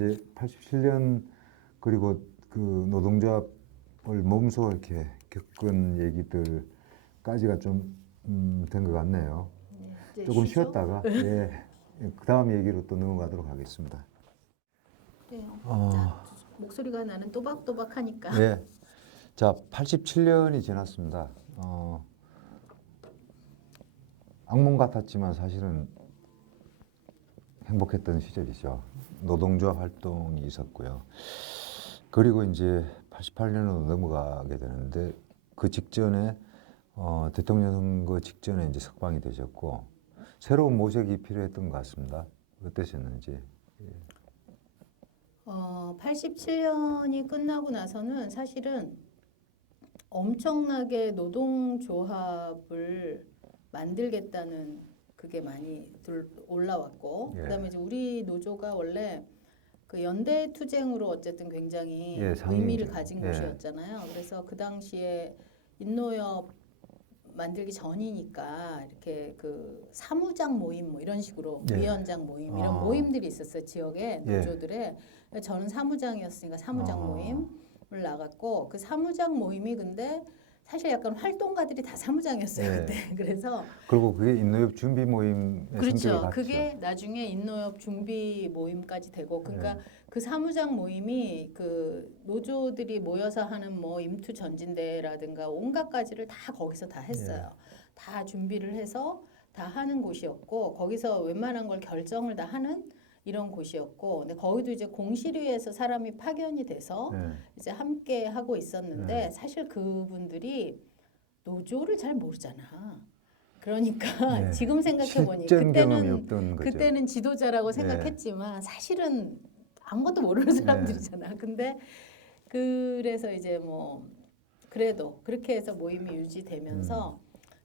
이제 87년 그리고 그 노동조합을 몸소 이렇게 겪은 얘기들까지가 좀 된 것 같네요. 네, 조금 쉬죠? 쉬었다가 예, 그 다음 얘기로 또 넘어가도록 하겠습니다. 네, 자, 목소리가 나는 또박또박하니까. 예, 자 87년이 지났습니다. 악몽 같았지만 사실은 행복했던 시절이죠. 노동조합 활동이 있었고요. 그리고 이제 88년으로 넘어가게 되는데 그 직전에 대통령 선거 직전에 이제 석방이 되셨고 새로운 모색이 필요했던 것 같습니다. 어떠셨는지? 87년이 끝나고 나서는 사실은 엄청나게 노동조합을 만들겠다는 그게 많이 올라왔고, 예. 그다음에 이제 우리 노조가 원래 그 연대투쟁으로 어쨌든 굉장히 예, 의미를 상징이죠. 가진 예. 곳이었잖아요. 그래서 그 당시에 인노협 만들기 전이니까 이렇게 그 사무장 모임 뭐 이런 식으로 예. 위원장 모임 이런 모임들이 있었어요, 지역에 예. 노조들에. 저는 사무장이었으니까 사무장 아. 모임을 나갔고, 그 사무장 모임이 근데 사실 약간 활동가들이 다 사무장이었어요, 예. 그때. 그래서 그리고 그게 인노협 준비 모임의 성격을 그렇죠. 갖죠. 그게 나중에 인노협 준비 모임까지 되고, 그러니까 예. 그 사무장 모임이 그 노조들이 모여서 하는 뭐 임투 전진대라든가 온갖 가지를 다 거기서 다 했어요. 다 준비를 해서 다 하는 곳이었고, 거기서 웬만한 걸 결정을 다 하는 이런 곳이었고, 근데 거기도 이제 공시류에서 사람이 파견이 돼서 예. 이제 함께 하고 있었는데, 사실 그분들이 노조를 잘 모르잖아. 그러니까 네. 지금 생각해 보니 실전 경험이 없던 거죠. 그때는 지도자라고 네. 생각했지만 사실은 아무것도 모르는 사람들이잖아. 근데 그래서 이제 뭐 그래도 그렇게 해서 모임이 유지되면서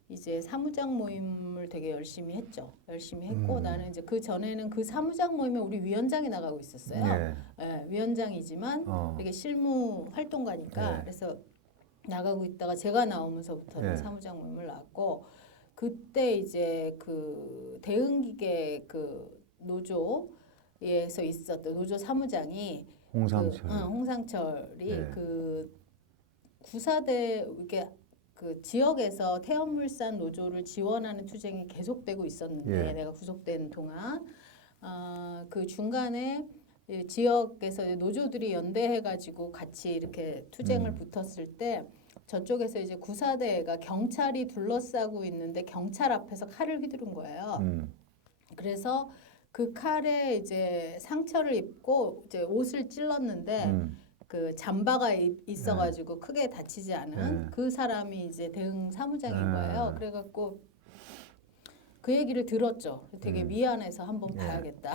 이제 사무장 모임을 되게 열심히 했죠. 열심히 했고, 나는 이제 그 전에는 그 사무장 모임에 우리 위원장이 나가고 있었어요. 예, 위원장이지만 이게 실무 활동가니까. 예. 그래서 나가고 있다가 제가 나오면서부터는 예. 사무장 모임을 나왔고, 그때 이제 그 대응기계 그 노조에서 있었던 노조 사무장이 홍상철. 홍상철이 네. 그 구사대 이렇게 그 지역에서 태엽물산 노조를 지원하는 투쟁이 계속되고 있었는데, 예. 내가 구속된 동안 그 중간에 이 지역에서 노조들이 연대해가지고 같이 이렇게 투쟁을 붙었을 때, 저쪽에서 이제 구사대가 경찰이 둘러싸고 있는데 경찰 앞에서 칼을 휘두른 거예요. 그래서 그 칼에 이제 상처를 입고 이제 옷을 찔렀는데 그 잠바가 있어가지고 크게 다치지 않은 그 사람이 이제 대응 사무장인 거예요. 그래갖고 그 얘기를 들었죠. 되게 미안해서 한번 봐야겠다.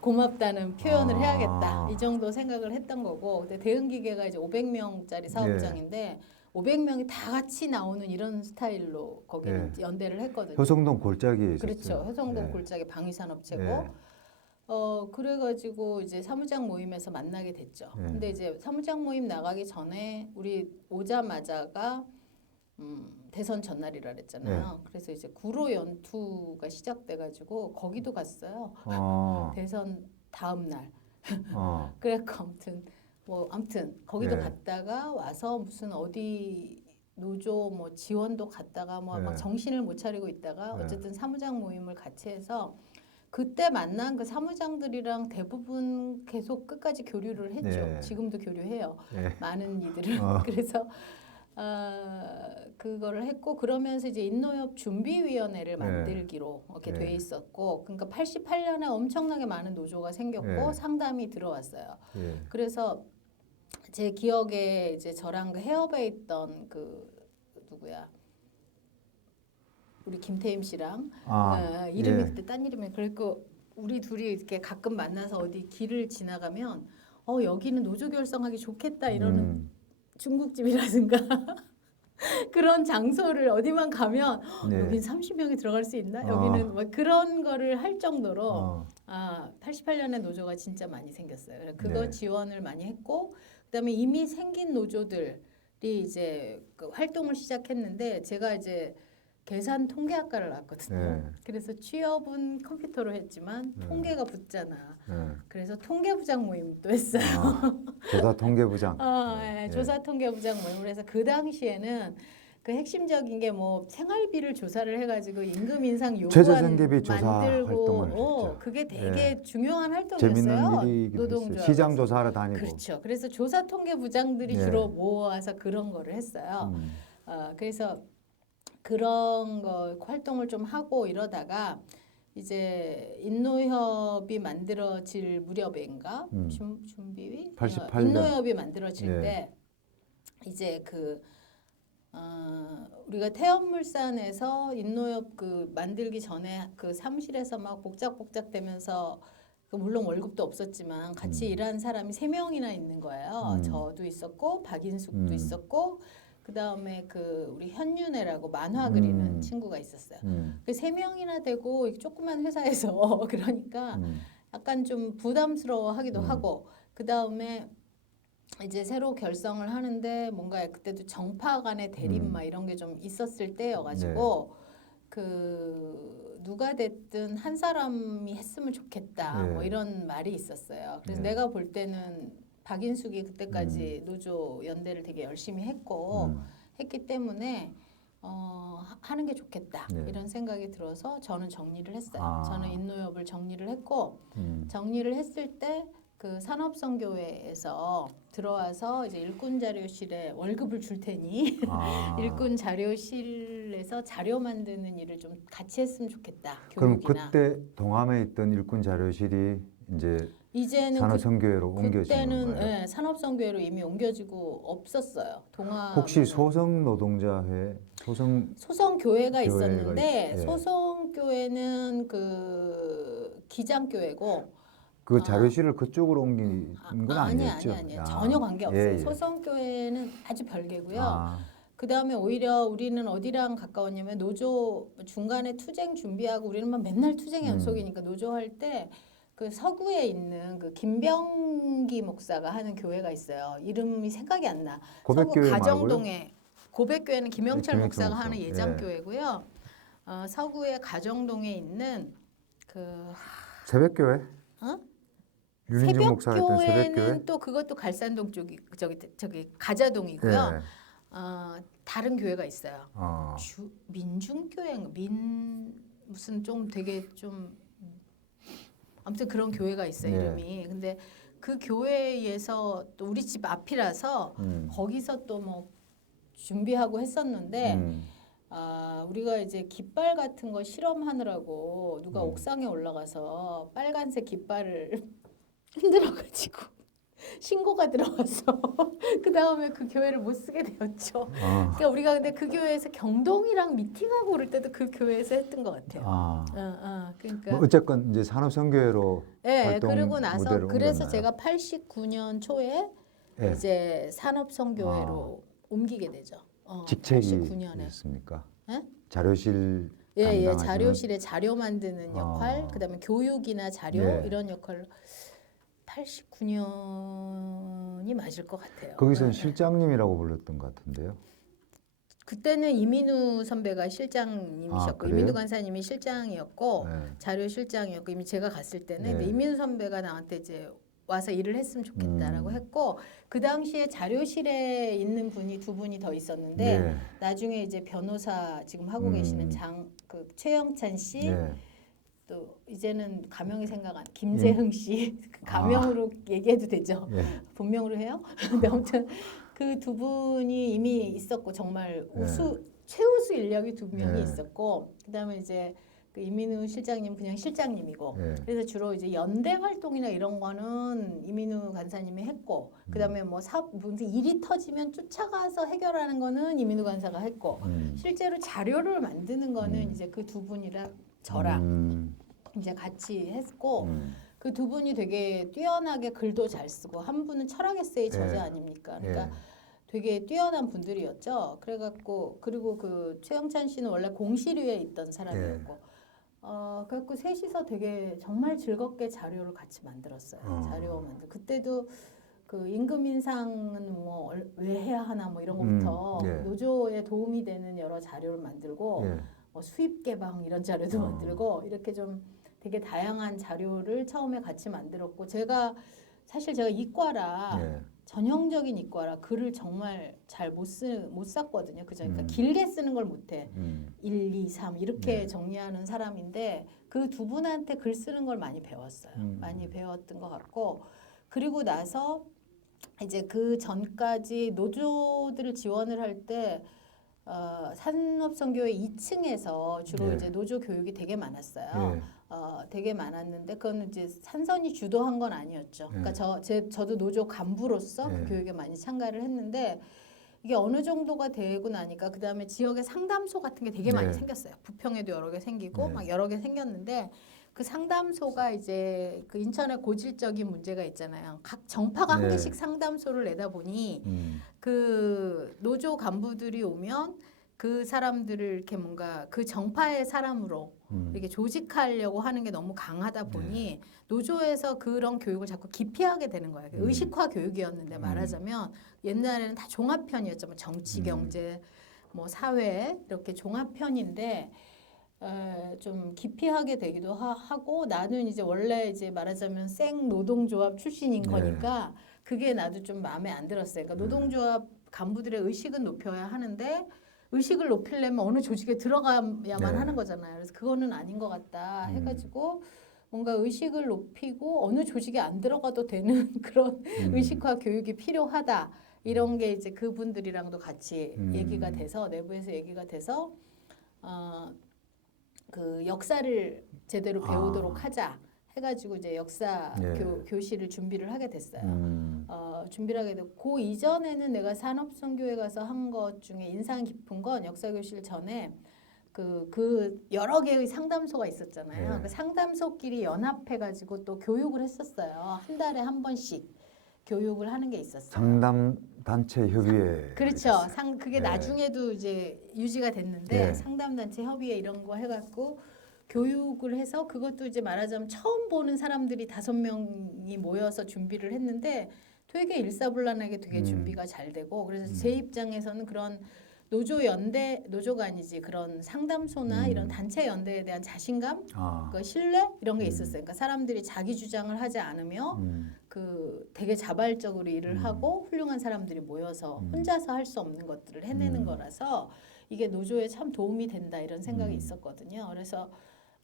고맙다는 표현을 해야겠다. 이 정도 생각을 했던 거고. 근데 대응기계가 이제 500명짜리 사업장인데 500명이 다 같이 나오는 이런 스타일로 거기는 연대를 했거든요. 효성동 골짜기에 있었죠. 그렇죠. 효성동 골짜기 방위산업체고. 그래가지고 이제 사무장 모임에서 만나게 됐죠. 근데 이제 사무장 모임 나가기 전에 우리 오자마자가 대선 전날이라 그랬잖아요. 그래서 이제 구로 연투가 시작돼가지고 거기도 갔어요. 대선 다음 날. 그래갖고 아무튼 거기도 갔다가 와서 무슨 어디 노조 뭐 지원도 갔다가 뭐 막 정신을 못 차리고 있다가 어쨌든 사무장 모임을 같이 해서 그때 만난 그 사무장들이랑 대부분 계속 끝까지 교류를 했죠. 지금도 교류해요. 많은 이들은. 그래서 그거를 했고, 그러면서 이제 인노협 준비위원회를 만들기로 이렇게 돼 있었고, 그러니까 88년에 엄청나게 많은 노조가 생겼고 상담이 들어왔어요. 그래서 제 기억에 이제 저랑 그 해협에 있던 그 누구야, 우리 김태임 씨랑 이름이 그때 딴 이름이, 그리고 우리 둘이 이렇게 가끔 만나서 어디 길을 지나가면 여기는 노조 결성하기 좋겠다 이러는 중국집이라든가 그런 장소를 어디만 가면 여긴 30명이 들어갈 수 있나? 여기는 뭐 그런 거를 할 정도로 88년에 노조가 진짜 많이 생겼어요. 그래서 그거 지원을 많이 했고, 그다음에 이미 생긴 노조들이 이제 그 활동을 시작했는데, 제가 이제 계산 통계학과를 나왔거든요. 네. 그래서 취업은 컴퓨터로 했지만 통계가 붙잖아. 네. 그래서 통계부장 모임도 했어요. 조사 통계부장. 네, 조사 통계부장 모임을 해서 그 당시에는 그 핵심적인 게 뭐 생활비를 조사를 해가지고 임금 인상 요구안 최저생계비 조사 만들고 활동을 했죠. 그게 되게 예. 중요한 재밌는 활동이었어요. 일이긴 했어요. 노동조합에서. 시장 조사하러 다니고. 그렇죠. 그래서 조사 통계부장들이 예. 주로 모아서 그런 거를 했어요. 그래서 그런 거 활동을 좀 하고 이러다가 이제 인노협이 만들어질 무렵인가 준비위 88년. 인노협이 만들어질 예. 때 이제 우리가 태엽물산에서 인노협 그 만들기 전에 그 사무실에서 막 복작복작되면서 그 물론 월급도 없었지만 같이 일한 사람이 3명이나 있는 거예요. 저도 있었고 박인숙도 있었고 그 다음에 그 우리 현윤애라고 만화 그리는 친구가 있었어요. 그 3명이나 되고 조그만 회사에서 그러니까 약간 좀 부담스러워하기도 하고 그 다음에 이제 새로 결성을 하는데 뭔가 그때도 정파 간의 대립 막 이런 게 좀 있었을 때여가지고 그 누가 됐든 한 사람이 했으면 좋겠다 뭐 이런 말이 있었어요. 그래서 내가 볼 때는 박인숙이 그때까지 노조 연대를 되게 열심히 했기 때문에 하는 게 좋겠다 이런 생각이 들어서 저는 정리를 했어요. 저는 인노협을 정리를 했고 정리를 했을 때 그 산업선교회에서 들어와서 이제 일꾼 자료실에 월급을 줄 테니 일꾼 자료실에서 자료 만드는 일을 좀 같이 했으면 좋겠다. 그럼 교육이나. 그때 동함에 있던 일꾼 자료실이 이제는 산업선교회로 옮겨진 그때는 건가요? 예, 산업선교회로 이미 옮겨지고 없었어요. 혹시 소성노동자회 소성교회가 있었는데 예. 소성교회는 그 기장교회고 그 자료실을 그쪽으로 옮긴 건 아니었죠? 아니에요. 전혀 관계 없어요. 예. 소성교회는 아주 별개고요. 그 다음에 오히려 우리는 어디랑 가까웠냐면 노조 중간에 투쟁 준비하고 우리는 막 맨날 투쟁 연속이니까 노조 할 때 그 서구에 있는 그 김병기 목사가 하는 교회가 있어요. 이름이 생각이 안 나. 고백교회 서구 가정동에 고백교회는 김영철 김영철 목사가 목사. 하는 예장교회고요. 서구의 가정동에 있는 그 새벽교회? 윤인중 목사가 했던 새벽교회? 새벽교회는 또 그것도 갈산동 쪽이 저기 가자동이고요. 다른 교회가 있어요. 민중교회인가 무슨 좀 되게 좀 아무튼 그런 교회가 있어요. 이름이. 근데 그 교회에서 또 우리 집 앞이라서 거기서 또 뭐 준비하고 했었는데 우리가 이제 깃발 같은 거 실험하느라고 누가 옥상에 올라가서 빨간색 깃발을 흔들어가지고 신고가 들어와서 그 다음에 그 교회를 못 쓰게 되었죠. 그러니까 우리가 근데 그 교회에서 경동이랑 미팅하고 그럴 때도 그 교회에서 했던 것 같아요. 그러니까 뭐 어쨌건 이제 산업선교회로 활동 그러고 나서 무대를 그래서 옮겼나요? 제가 89년 초에 이제 산업선교회로 옮기게 되죠. 직책이 89년에. 있습니까? 예? 자료실 예, 자료실에 자료 만드는 역할, 그다음에 교육이나 자료 이런 역할을 89년이 맞을 것 같아요. 거기서는 실장님이라고 불렀던 것 같은데요. 그때는 이민우 선배가 실장님이셨고 이민우 간사님이 실장이었고 자료 실장이었고 이미 제가 갔을 때는 근데 이민우 선배가 나한테 이제 와서 일을 했으면 좋겠다라고 했고 그 당시에 자료실에 있는 분이 2분이 더 있었는데 나중에 이제 변호사 지금 하고 계시는 그 최영찬 씨 또 이제는 가명이 생각 안 김재흥 씨 가명으로 얘기해도 되죠? 본명으로 해요? 근데 아무튼 그 2분이 이미 있었고 정말 최우수 인력이 2명이 있었고 그다음에 이제 그 이민우 실장님 그냥 실장님이고 그래서 주로 이제 연대 활동이나 이런 거는 이민우 간사님이 했고 그다음에 뭐 무슨 일이 터지면 쫓아가서 해결하는 거는 이민우 간사가 했고 실제로 자료를 만드는 거는 이제 그 2분이랑 저랑 이제 같이 했고 그 2분이 되게 뛰어나게 글도 잘 쓰고 한 분은 철학 에세이 저자 아닙니까? 그러니까 되게 뛰어난 분들이었죠. 그래갖고 그리고 그 최영찬 씨는 원래 공시류에 있던 사람이었고 그래갖고 셋이서 되게 정말 즐겁게 자료를 같이 만들었어요. 자료 만들. 그때도 그 임금 인상은 뭐 왜 해야 하나 뭐 이런 것부터 노조에 도움이 되는 여러 자료를 만들고 뭐 수입 개방 이런 자료도 만들고 이렇게 좀 되게 다양한 자료를 처음에 같이 만들었고 사실 제가 이과라 예. 전형적인 이과라 글을 정말 잘 못 샀거든요. 그러니까 길게 쓰는 걸 못해. 1, 2, 3 이렇게 네. 정리하는 사람인데 그 두 분한테 글 쓰는 걸 많이 배웠어요. 많이 배웠던 것 같고 그리고 나서 이제 그 전까지 노조들을 지원을 할 때 산업선교회 2층에서 주로 예. 이제 노조 교육이 되게 많았어요. 예. 되게 많았는데 그거는 이제 산선이 주도한 건 아니었죠. 그러니까 저도 노조 간부로서 그 교육에 많이 참가를 했는데 이게 어느 정도가 되고 나니까 그 다음에 지역에 상담소 같은 게 되게 많이 생겼어요. 부평에도 여러 개 생기고 막 여러 개 생겼는데 그 상담소가 이제 그 인천에 고질적인 문제가 있잖아요. 각 정파가 한 개씩 상담소를 내다 보니 그 노조 간부들이 오면 그 사람들을 이렇게 뭔가 그 정파의 사람으로 이렇게 조직하려고 하는 게 너무 강하다 보니 노조에서 그런 교육을 자꾸 기피하게 되는 거예요. 의식화 교육이었는데 말하자면 옛날에는 다 종합편이었죠. 뭐 정치, 경제, 뭐 사회 이렇게 종합편인데 좀 기피하게 되기도 하고 나는 이제 원래 이제 말하자면 생 노동조합 출신인 거니까 그게 나도 좀 마음에 안 들었어요. 그러니까 노동조합 간부들의 의식은 높여야 하는데 의식을 높이려면 어느 조직에 들어가야만 하는 거잖아요. 그래서 그거는 아닌 것 같다 해가지고 뭔가 의식을 높이고 어느 조직에 안 들어가도 되는 그런 의식화 교육이 필요하다. 이런 게 이제 그분들이랑도 같이 얘기가 돼서 내부에서 얘기가 돼서 그 역사를 제대로 배우도록 하자 해가지고 이제 역사 교실을 준비를 하게 됐어요. 준비를 하게 됐고 그 이전에는 내가 산업선교회 가서 한 것 중에 인상 깊은 건 역사 교실 전에 그 여러 개의 상담소가 있었잖아요. 그 상담소끼리 연합해가지고 또 교육을 했었어요. 한 달에 한 번씩 교육을 하는 게 있었어요. 상담 단체 협의회. 그렇죠. 그게 나중에도 이제 유지가 됐는데 상담단체 협의회 이런 거 해갖고 교육을 해서 그것도 이제 말하자면 처음 보는 사람들이 5명이 모여서 준비를 했는데 되게 일사불란하게 되게 준비가 잘 되고 그래서 제 입장에서는 그런 노조가 아니지 그런 상담소나 이런 단체 연대에 대한 자신감, 그 신뢰 이런 게 있었어요. 그러니까 사람들이 자기 주장을 하지 않으며 그 되게 자발적으로 일을 하고 훌륭한 사람들이 모여서 혼자서 할 수 없는 것들을 해내는 거라서 이게 노조에 참 도움이 된다 이런 생각이 있었거든요. 그래서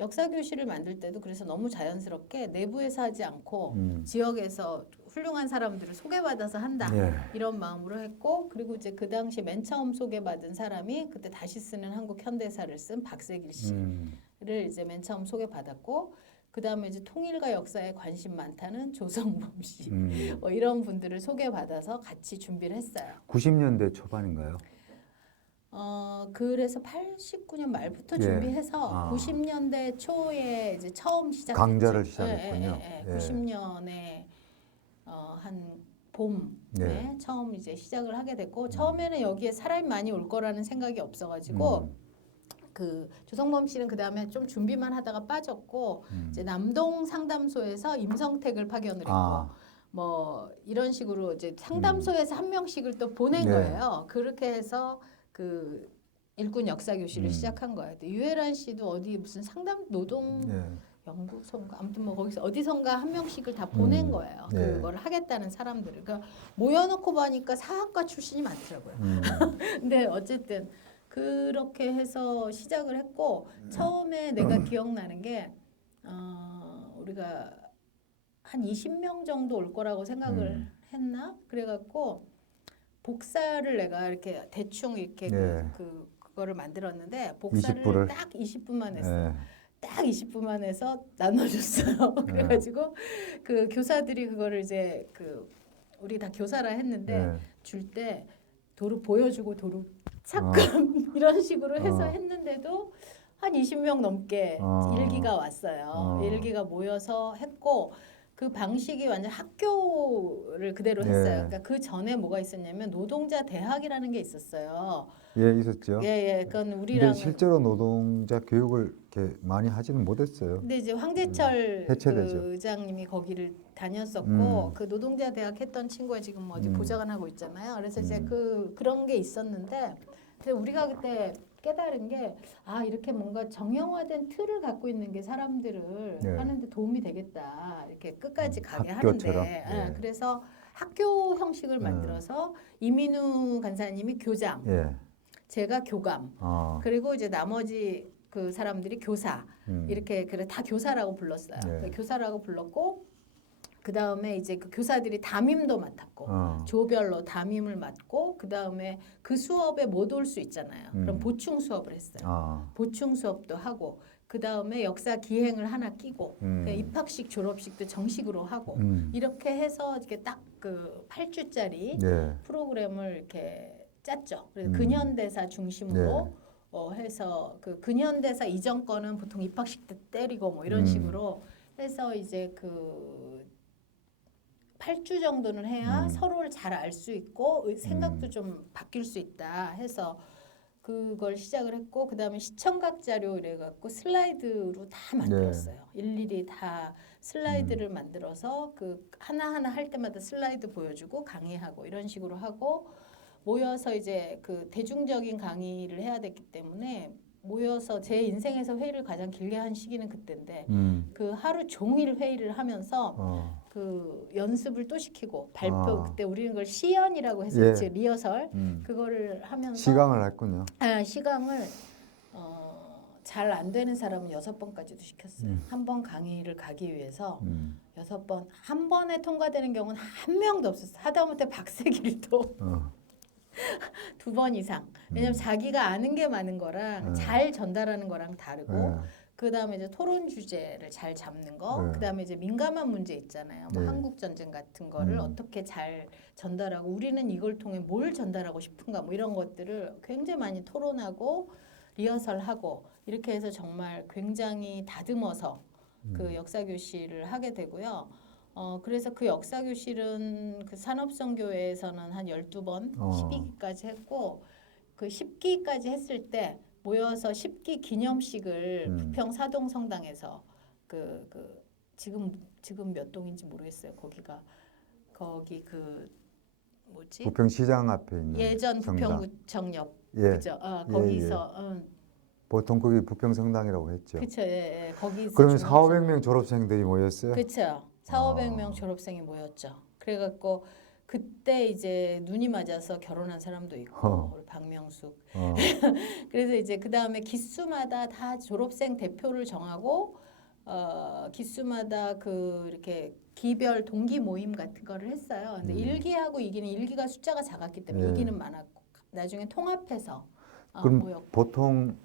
역사 교실을 만들 때도 그래서 너무 자연스럽게 내부에서 하지 않고 지역에서 훌륭한 사람들을 소개받아서 한다 이런 마음으로 했고 그리고 이제 그 당시 맨 처음 소개받은 사람이 그때 다시 쓰는 한국 현대사를 쓴 박세길 씨를 이제 맨 처음 소개받았고 그 다음에 이제 통일과 역사에 관심 많다는 조성범 씨 뭐 이런 분들을 소개받아서 같이 준비를 했어요. 90년대 초반인가요? 그래서 89년 말부터 준비해서 90년대 초에 이제 처음 시작했죠. 강좌를 시작했군요. 90년에 한 봄에 처음 이제 시작을 하게 됐고 처음에는 여기에 사람이 많이 올 거라는 생각이 없어가지고 그 조성범 씨는 그 다음에 좀 준비만 하다가 빠졌고 이제 남동 상담소에서 임성택을 파견을 했고 뭐 이런 식으로 이제 상담소에서 한 명씩을 또 보낸 거예요. 그렇게 해서 그 일꾼 역사 교실을 시작한 거예요. 유혜란 씨도 어디 무슨 상담 노동 연구소인가 아무튼 뭐 거기서 어디선가 한 명씩을 다 보낸 거예요. 그걸 하겠다는 사람들을. 그러니까 모여놓고 보니까 사학과 출신이 많더라고요. 근데 어쨌든 그렇게 해서 시작을 했고 처음에 내가 기억나는 게 우리가 한 20명 정도 올 거라고 생각을 했나? 그래갖고 복사를 내가 이렇게 대충 이렇게 그거를 만들었는데 복사를 20부를. 딱 20분만 했어요. 딱 20분만 해서 나눠줬어요. 그래가지고 그 교사들이 그거를 이제 그 우리 다 교사라 했는데 줄 때 도로 보여주고 도로 잠깐 이런 식으로 해서 했는데도 한 20명 넘게 일기가 왔어요. 일기가 모여서 했고 그 방식이 완전 학교를 그대로 했어요. 그러니까 그 전에 뭐가 있었냐면 노동자 대학이라는 게 있었어요. 있었죠. 그건 근데 우리랑 실제로 노동자 교육을 이렇게 많이 하지는 못했어요. 근데 이제 황재철 해체되죠. 그 의장님이 거기를 다녔었고 그 노동자 대학 했던 친구가 지금 어디 보좌관하고 있잖아요. 그래서 이제 그런 게 있었는데 근데 우리가 그때 깨달은 게 이렇게 뭔가 정형화된 틀을 갖고 있는 게 사람들을 네. 하는데 도움이 되겠다. 이렇게 끝까지 가게 학교처럼. 하는데 예. 그래서 학교 형식을 음. 만들어서 이민우 간사님이 교장, 예. 제가 교감, 그리고 이제 나머지 그 사람들이 교사 이렇게 그래 다 교사라고 불렀어요. 네. 교사라고 불렀고 그 다음에 이제 그 교사들이 담임도 맡았고 조별로 담임을 맡고 그 다음에 그 수업에 못 올 수 있잖아요. 그럼 보충 수업을 했어요. 보충 수업도 하고 그 다음에 역사 기행을 하나 끼고 입학식 졸업식도 정식으로 하고 이렇게 해서 이렇게 딱 그 8주짜리 네. 프로그램을 이렇게 짰죠. 그래서 근현대사 중심으로 해서 그 근현대사 이전 거는 보통 입학식 때 때리고 뭐 이런 식으로 해서 이제 그 8주 정도는 해야 서로를 잘 알 수 있고 생각도 좀 바뀔 수 있다 해서 그걸 시작을 했고 그 다음에 시청각 자료 이래갖고 슬라이드로 다 만들었어요. 일일이 다 슬라이드를 만들어서 그 하나하나 할 때마다 슬라이드 보여주고 강의하고 이런 식으로 하고 모여서 이제 그 대중적인 강의를 해야 됐기 때문에 모여서 제 인생에서 회의를 가장 길게 한 시기는 그때인데 그 하루 종일 회의를 하면서 그 연습을 또 시키고 발표 그때 우리는 그걸 시연이라고 했었지 리허설 그거를 하면서 시강을 했군요. 시강을 잘 안 되는 사람은 6번까지도 시켰어요. 한 번 강의를 가기 위해서 6번 한 번에 통과되는 경우는 한 명도 없었어요. 하다못해 박세길도 2번 이상. 왜냐면 자기가 아는 게 많은 거랑 잘 전달하는 거랑 다르고 그다음에 이제 토론 주제를 잘 잡는 거, 그다음에 이제 민감한 문제 있잖아요. 뭐 한국 전쟁 같은 거를 어떻게 잘 전달하고 우리는 이걸 통해 뭘 전달하고 싶은가 뭐 이런 것들을 굉장히 많이 토론하고 리허설하고 이렇게 해서 정말 굉장히 다듬어서 그 역사 교실을 하게 되고요. 그래서 그 역사 교실은 그 산업선교회에서는 한 12번 12기까지 했고 그 10기까지 했을 때 모여서 10기 기념식을 부평 사동 성당에서 그 지금 몇 동인지 모르겠어요. 거기 그 뭐지? 부평시장 앞에 있는 예전 성당. 부평구청 옆 예. 그죠? 거기서 보통 거기 부평성당이라고 했죠. 그쵸. 예. 거기서 그러면 4,500명 졸업생들이 모였어요? 그쵸. 4,500명 졸업생이 모였죠. 그래갖고 그때 이제 눈이 맞아서 결혼한 사람도 있고 우리 박명숙. 그래서 이제 그 다음에 기수마다 다 졸업생 대표를 정하고 기수마다 그 이렇게 기별 동기 모임 같은 거를 했어요. 근데 1기하고 2기는 1기가 숫자가 작았기 때문에 2기는 많았고 나중에 통합해서 그럼 모였고. 보통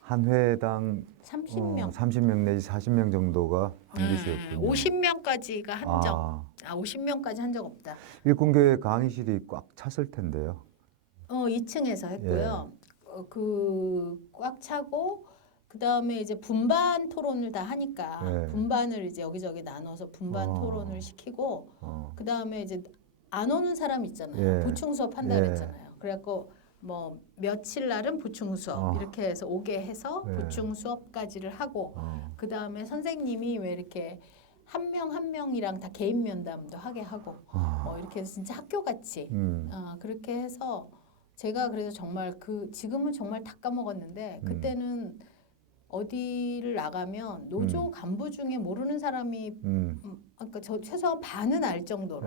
한 회당 30명. 30명 내지 40명 정도가 한 기수였군요. 50명까지가 한정. 50명까지 한 적 없다. 일꾼교회 강의실이 꽉 찼을 텐데요. 2층에서 했고요. 그 꽉 차고 그 다음에 이제 분반 토론을 다 하니까 분반을 이제 여기저기 나눠서 분반 토론을 시키고 그 다음에 이제 안 오는 사람 있잖아요. 보충 수업 한다 그랬잖아요. 그래갖고 뭐 며칠 날은 보충 수업 이렇게 해서 오게 해서 보충 수업까지를 하고 그 다음에 선생님이 왜 이렇게 한 명 한 명이랑 다 개인 면담도 하게 하고 이렇게 해서 진짜 학교 같이 그렇게 해서 제가 그래서 정말 지금은 정말 다 까먹었는데 그때는 어디를 나가면 노조 간부 중에 모르는 사람이 그러니까 저 최소한 반은 알 정도로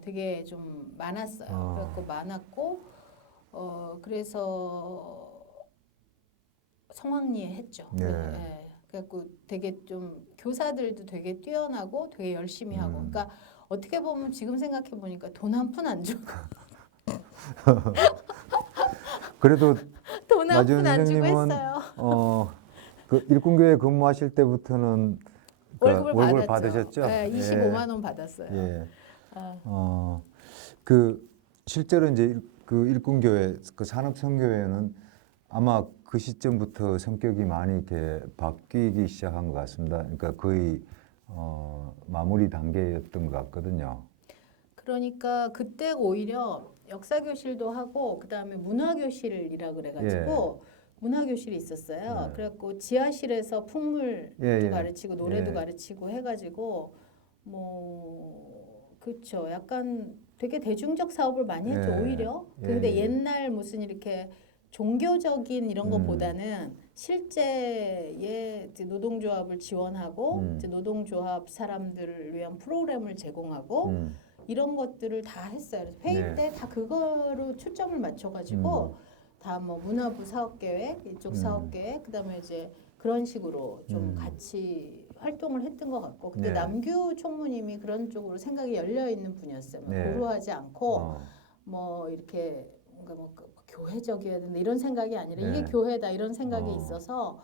되게 좀 많았어요. 그래갖고 많았고 그래서 성황리에 했죠. 그래갖고 되게 좀 교사들도 되게 뛰어나고 되게 열심히 하고 그러니까 어떻게 보면 지금 생각해 보니까 돈 한 푼 안 주고 그래도 돈 한 푼 마지원 안 주고 선생님은 했어요. 그 일꾼교회 근무하실 때부터는 월급을 받으셨죠? 네, 25만 원 받았어요. 예. 그 실제로 이제 그 일꾼교회 그 산업선교회는 아마 그 시점부터 성격이 많이 이렇게 바뀌기 시작한 것 같습니다. 그러니까 거의 마무리 단계였던 것 같거든요. 그러니까 그때 오히려 역사교실도 하고 그다음에 문화교실이라 그래가지고 문화교실이 있었어요. 그래갖고 지하실에서 풍물도 가르치고 노래도 가르치고 해가지고 뭐 그렇죠. 약간 되게 대중적 사업을 많이 했죠. 오히려. 근데 옛날 무슨 이렇게 종교적인 이런 것보다는 실제의 이제 노동조합을 지원하고 이제 노동조합 사람들을 위한 프로그램을 제공하고 이런 것들을 다 했어요. 그래서 회의 네. 때 다 그거로 초점을 맞춰가지고 다 뭐 문화부 사업계획 이쪽 사업계획 그다음에 이제 그런 식으로 좀 같이 활동을 했던 것 같고 근데 네. 남규 총무님이 그런 쪽으로 생각이 열려 있는 분이었어요. 뭐 네. 고루하지 않고 어. 뭐 이렇게 뭔가 뭐 교회적이어야 된다 이런 생각이 아니라 네. 이게 교회다 이런 생각이 어. 있어서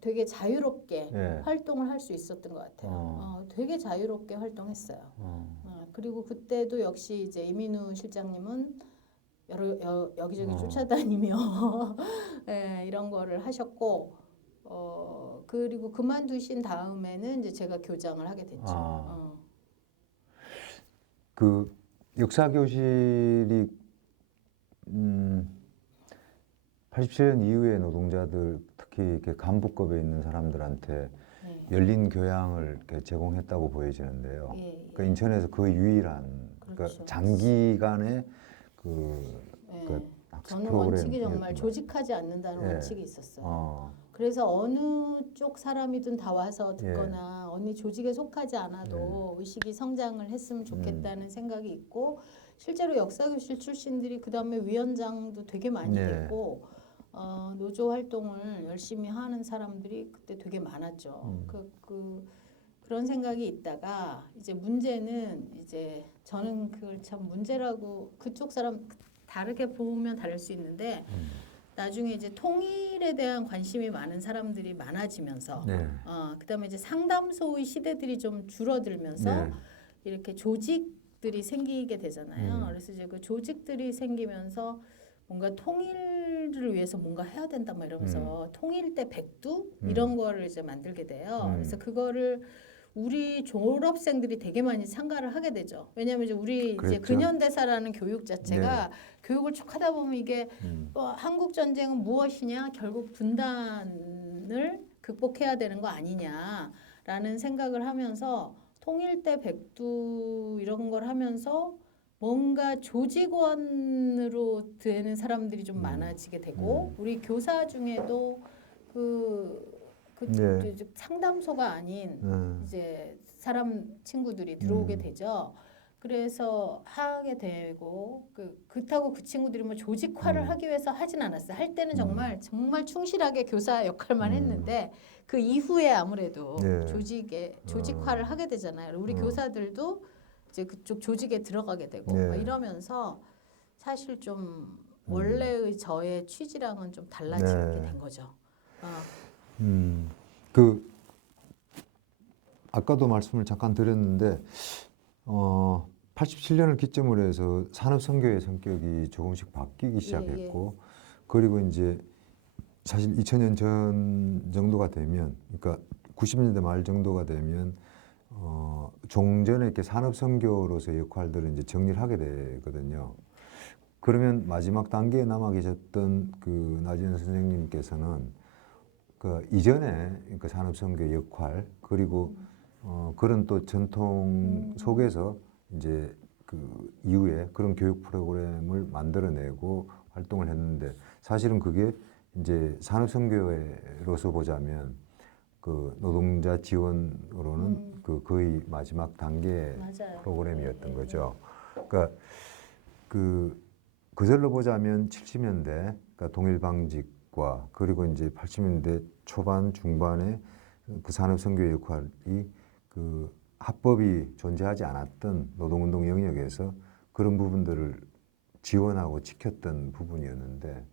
되게 자유롭게 네. 활동을 할 수 있었던 것 같아요. 되게 자유롭게 활동했어요. 그리고 그때도 역시 이제 이민우 실장님은 여기저기 쫓아다니며 예, 이런 거를 하셨고 그리고 그만두신 다음에는 이제 제가 교장을 하게 됐죠. 그 역사 교실이 87년 이후에 노동자들 특히 이렇게 간부급에 있는 사람들한테 네. 열린 교양을 이렇게 제공했다고 보여지는데요. 예, 예. 그러니까 인천에서 그 유일한 그러니까 그렇죠. 장기간의 그 예. 학습 저는 프로그램 원칙이 정말 조직하지 않는다는 예. 원칙이 있었어요. 그래서 어느 쪽 사람이든 다 와서 듣거나 언니 조직에 속하지 않아도 의식이 성장을 했으면 좋겠다는 생각이 있고 실제로 역사교실 출신들이 그 다음에 위원장도 되게 많이 됐고 노조 활동을 열심히 하는 사람들이 그때 되게 많았죠. 그런 생각이 있다가 이제 문제는 이제 저는 그걸 참 문제라고 그쪽 사람 다르게 보면 다를 수 있는데 나중에 이제 통일에 대한 관심이 많은 사람들이 많아지면서 그다음에 이제 상담소의 시대들이 좀 줄어들면서 이렇게 조직들이 생기게 되잖아요. 그래서 이제 그 조직들이 생기면서 뭔가 통일을 위해서 뭔가 해야 된다 막 이러면서 통일대 백두 이런 거를 이제 만들게 돼요. 그래서 그거를 우리 졸업생들이 되게 많이 참가를 하게 되죠. 왜냐하면 이제 우리 그랬죠. 이제 근현대사라는 교육 자체가 교육을 쭉 하다 보면 이게 한국 전쟁은 무엇이냐 결국 분단을 극복해야 되는 거 아니냐라는 생각을 하면서 통일대 백두 이런 걸 하면서 뭔가 조직원으로 되는 사람들이 좀 많아지게 되고 우리 교사 중에도 이제 상담소가 아닌 이제 사람 친구들이 들어오게 되죠. 그래서 하게 되고 그렇다고 그 친구들이 뭐 조직화를 하기 위해서 하진 않았어요. 할 때는 정말 충실하게 교사 역할만 했는데 그 이후에 아무래도 조직화를 하게 되잖아요. 우리 교사들도 이제 그쪽 조직에 들어가게 되고 막 이러면서 사실 좀 원래의 저의 취지랑은 좀 달라지게 된 거죠. 그 아까도 말씀을 잠깐 드렸는데 87년을 기점으로 해서 산업선교의 성격이 조금씩 바뀌기 시작했고 그리고 이제 사실 2000년 전 정도가 되면 그러니까 90년대 말 정도가 되면 종전의 이렇게 산업선교로서의 역할들을 이제 정리를 하게 되거든요. 그러면 마지막 단계에 남아 계셨던 그 나진원 선생님께서는 그 이전에 그 산업선교의 역할 그리고 그런 또 전통 속에서 이제 그 이후에 그런 교육 프로그램을 만들어내고 활동을 했는데 사실은 그게 이제 산업선교로서 보자면 그 노동자 지원으로는 그 거의 마지막 단계 프로그램이었던 거죠. 그러니까 그절로 보자면 70년대 그러니까 동일방직과 그리고 이제 80년대 초반 중반에 그 산업선교의 역할이 그 합법이 존재하지 않았던 노동운동 영역에서 그런 부분들을 지원하고 지켰던 부분이었는데,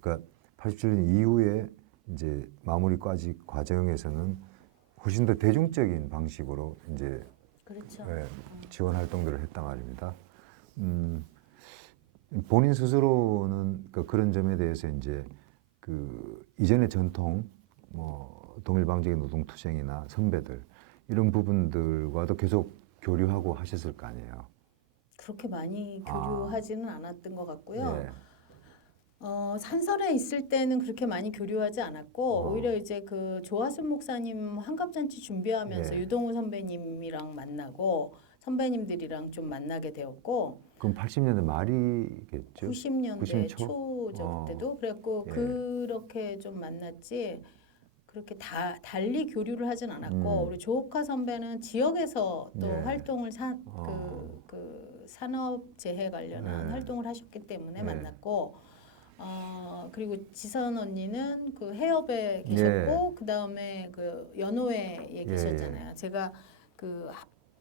그러니까 87년 이후에 이제 마무리 과정에서는 훨씬 더 대중적인 방식으로 이제 그렇죠. 지원 활동들을 했단 말입니다. 본인 스스로는 그런 점에 대해서 이제 그 이전의 전통, 뭐 동일방직의 노동투쟁이나 선배들 이런 부분들과도 계속 교류하고 하셨을 거 아니에요. 그렇게 많이 교류하지는 않았던 것 같고요. 네. 산설에 있을 때는 그렇게 많이 교류하지 않았고 오히려 이제 그 조화순 목사님 환갑잔치 준비하면서 유동우 선배님이랑 만나고 선배님들이랑 좀 만나게 되었고 그럼 80년대 말이겠죠? 90년대 90 초? 초저 그때도 그래갖고 예. 그렇게 좀 만났지 그렇게 달리 교류를 하진 않았고 우리 조옥화 선배는 지역에서 또 예. 활동을 어. 그 산업재해 관련한 예. 활동을 하셨기 때문에 예. 만났고 그리고 지선 언니는 그 해협에 계셨고 그 다음에 그 연호회에 계셨잖아요. 제가 그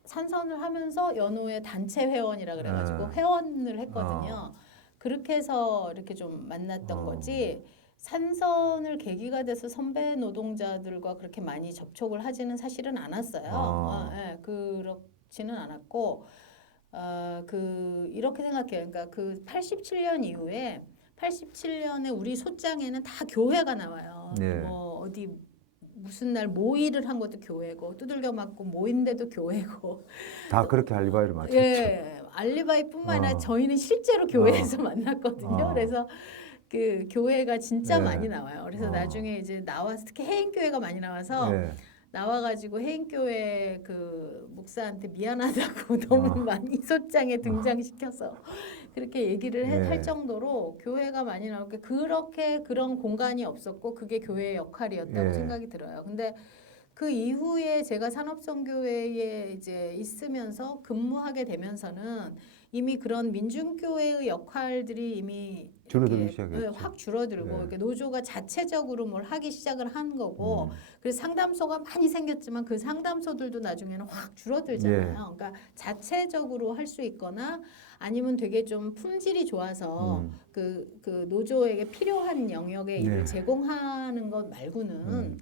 산선을 하면서 연호회 단체 회원이라 그래가지고 회원을 했거든요. 그렇게 해서 이렇게 좀 만났던 거지. 산선을 계기가 돼서 선배 노동자들과 그렇게 많이 접촉을 하지는 사실은 않았어요. 예, 그렇지는 않았고, 이렇게 생각해요. 그러니까 그 87년 이후에 87년에 우리 소장에는 다 교회가 나와요. 예. 뭐 어디 무슨 날 모의를 한 것도 교회고 두들겨 맞고 모인데도 교회고 다 그렇게 알리바이를 맞췄죠. 예, 알리바이뿐만 아니라 저희는 실제로 교회에서 만났거든요. 그래서 그 교회가 진짜 예. 많이 나와요. 그래서 나중에 이제 나와서 특히 해인교회가 많이 나와서 예. 나와가지고 해인교회 그 목사한테 미안하다고 너무 많이 소장에 등장시켜서 그렇게 얘기를 할 정도로 교회가 많이 나오게 그렇게 그런 공간이 없었고 그게 교회의 역할이었다고 예. 생각이 들어요. 근데 그 이후에 제가 산업선교회에 이제 있으면서 근무하게 되면서는 이미 그런 민중교회의 역할들이 이미 줄어들기 이렇게 시작했죠. 확 줄어들고 네. 이렇게 노조가 자체적으로 뭘 하기 시작을 한 거고 그래서 상담소가 많이 생겼지만 그 상담소들도 나중에는 확 줄어들잖아요. 그러니까 자체적으로 할 수 있거나 아니면 되게 좀 품질이 좋아서 그 노조에게 필요한 영역의 일을 제공하는 것 말고는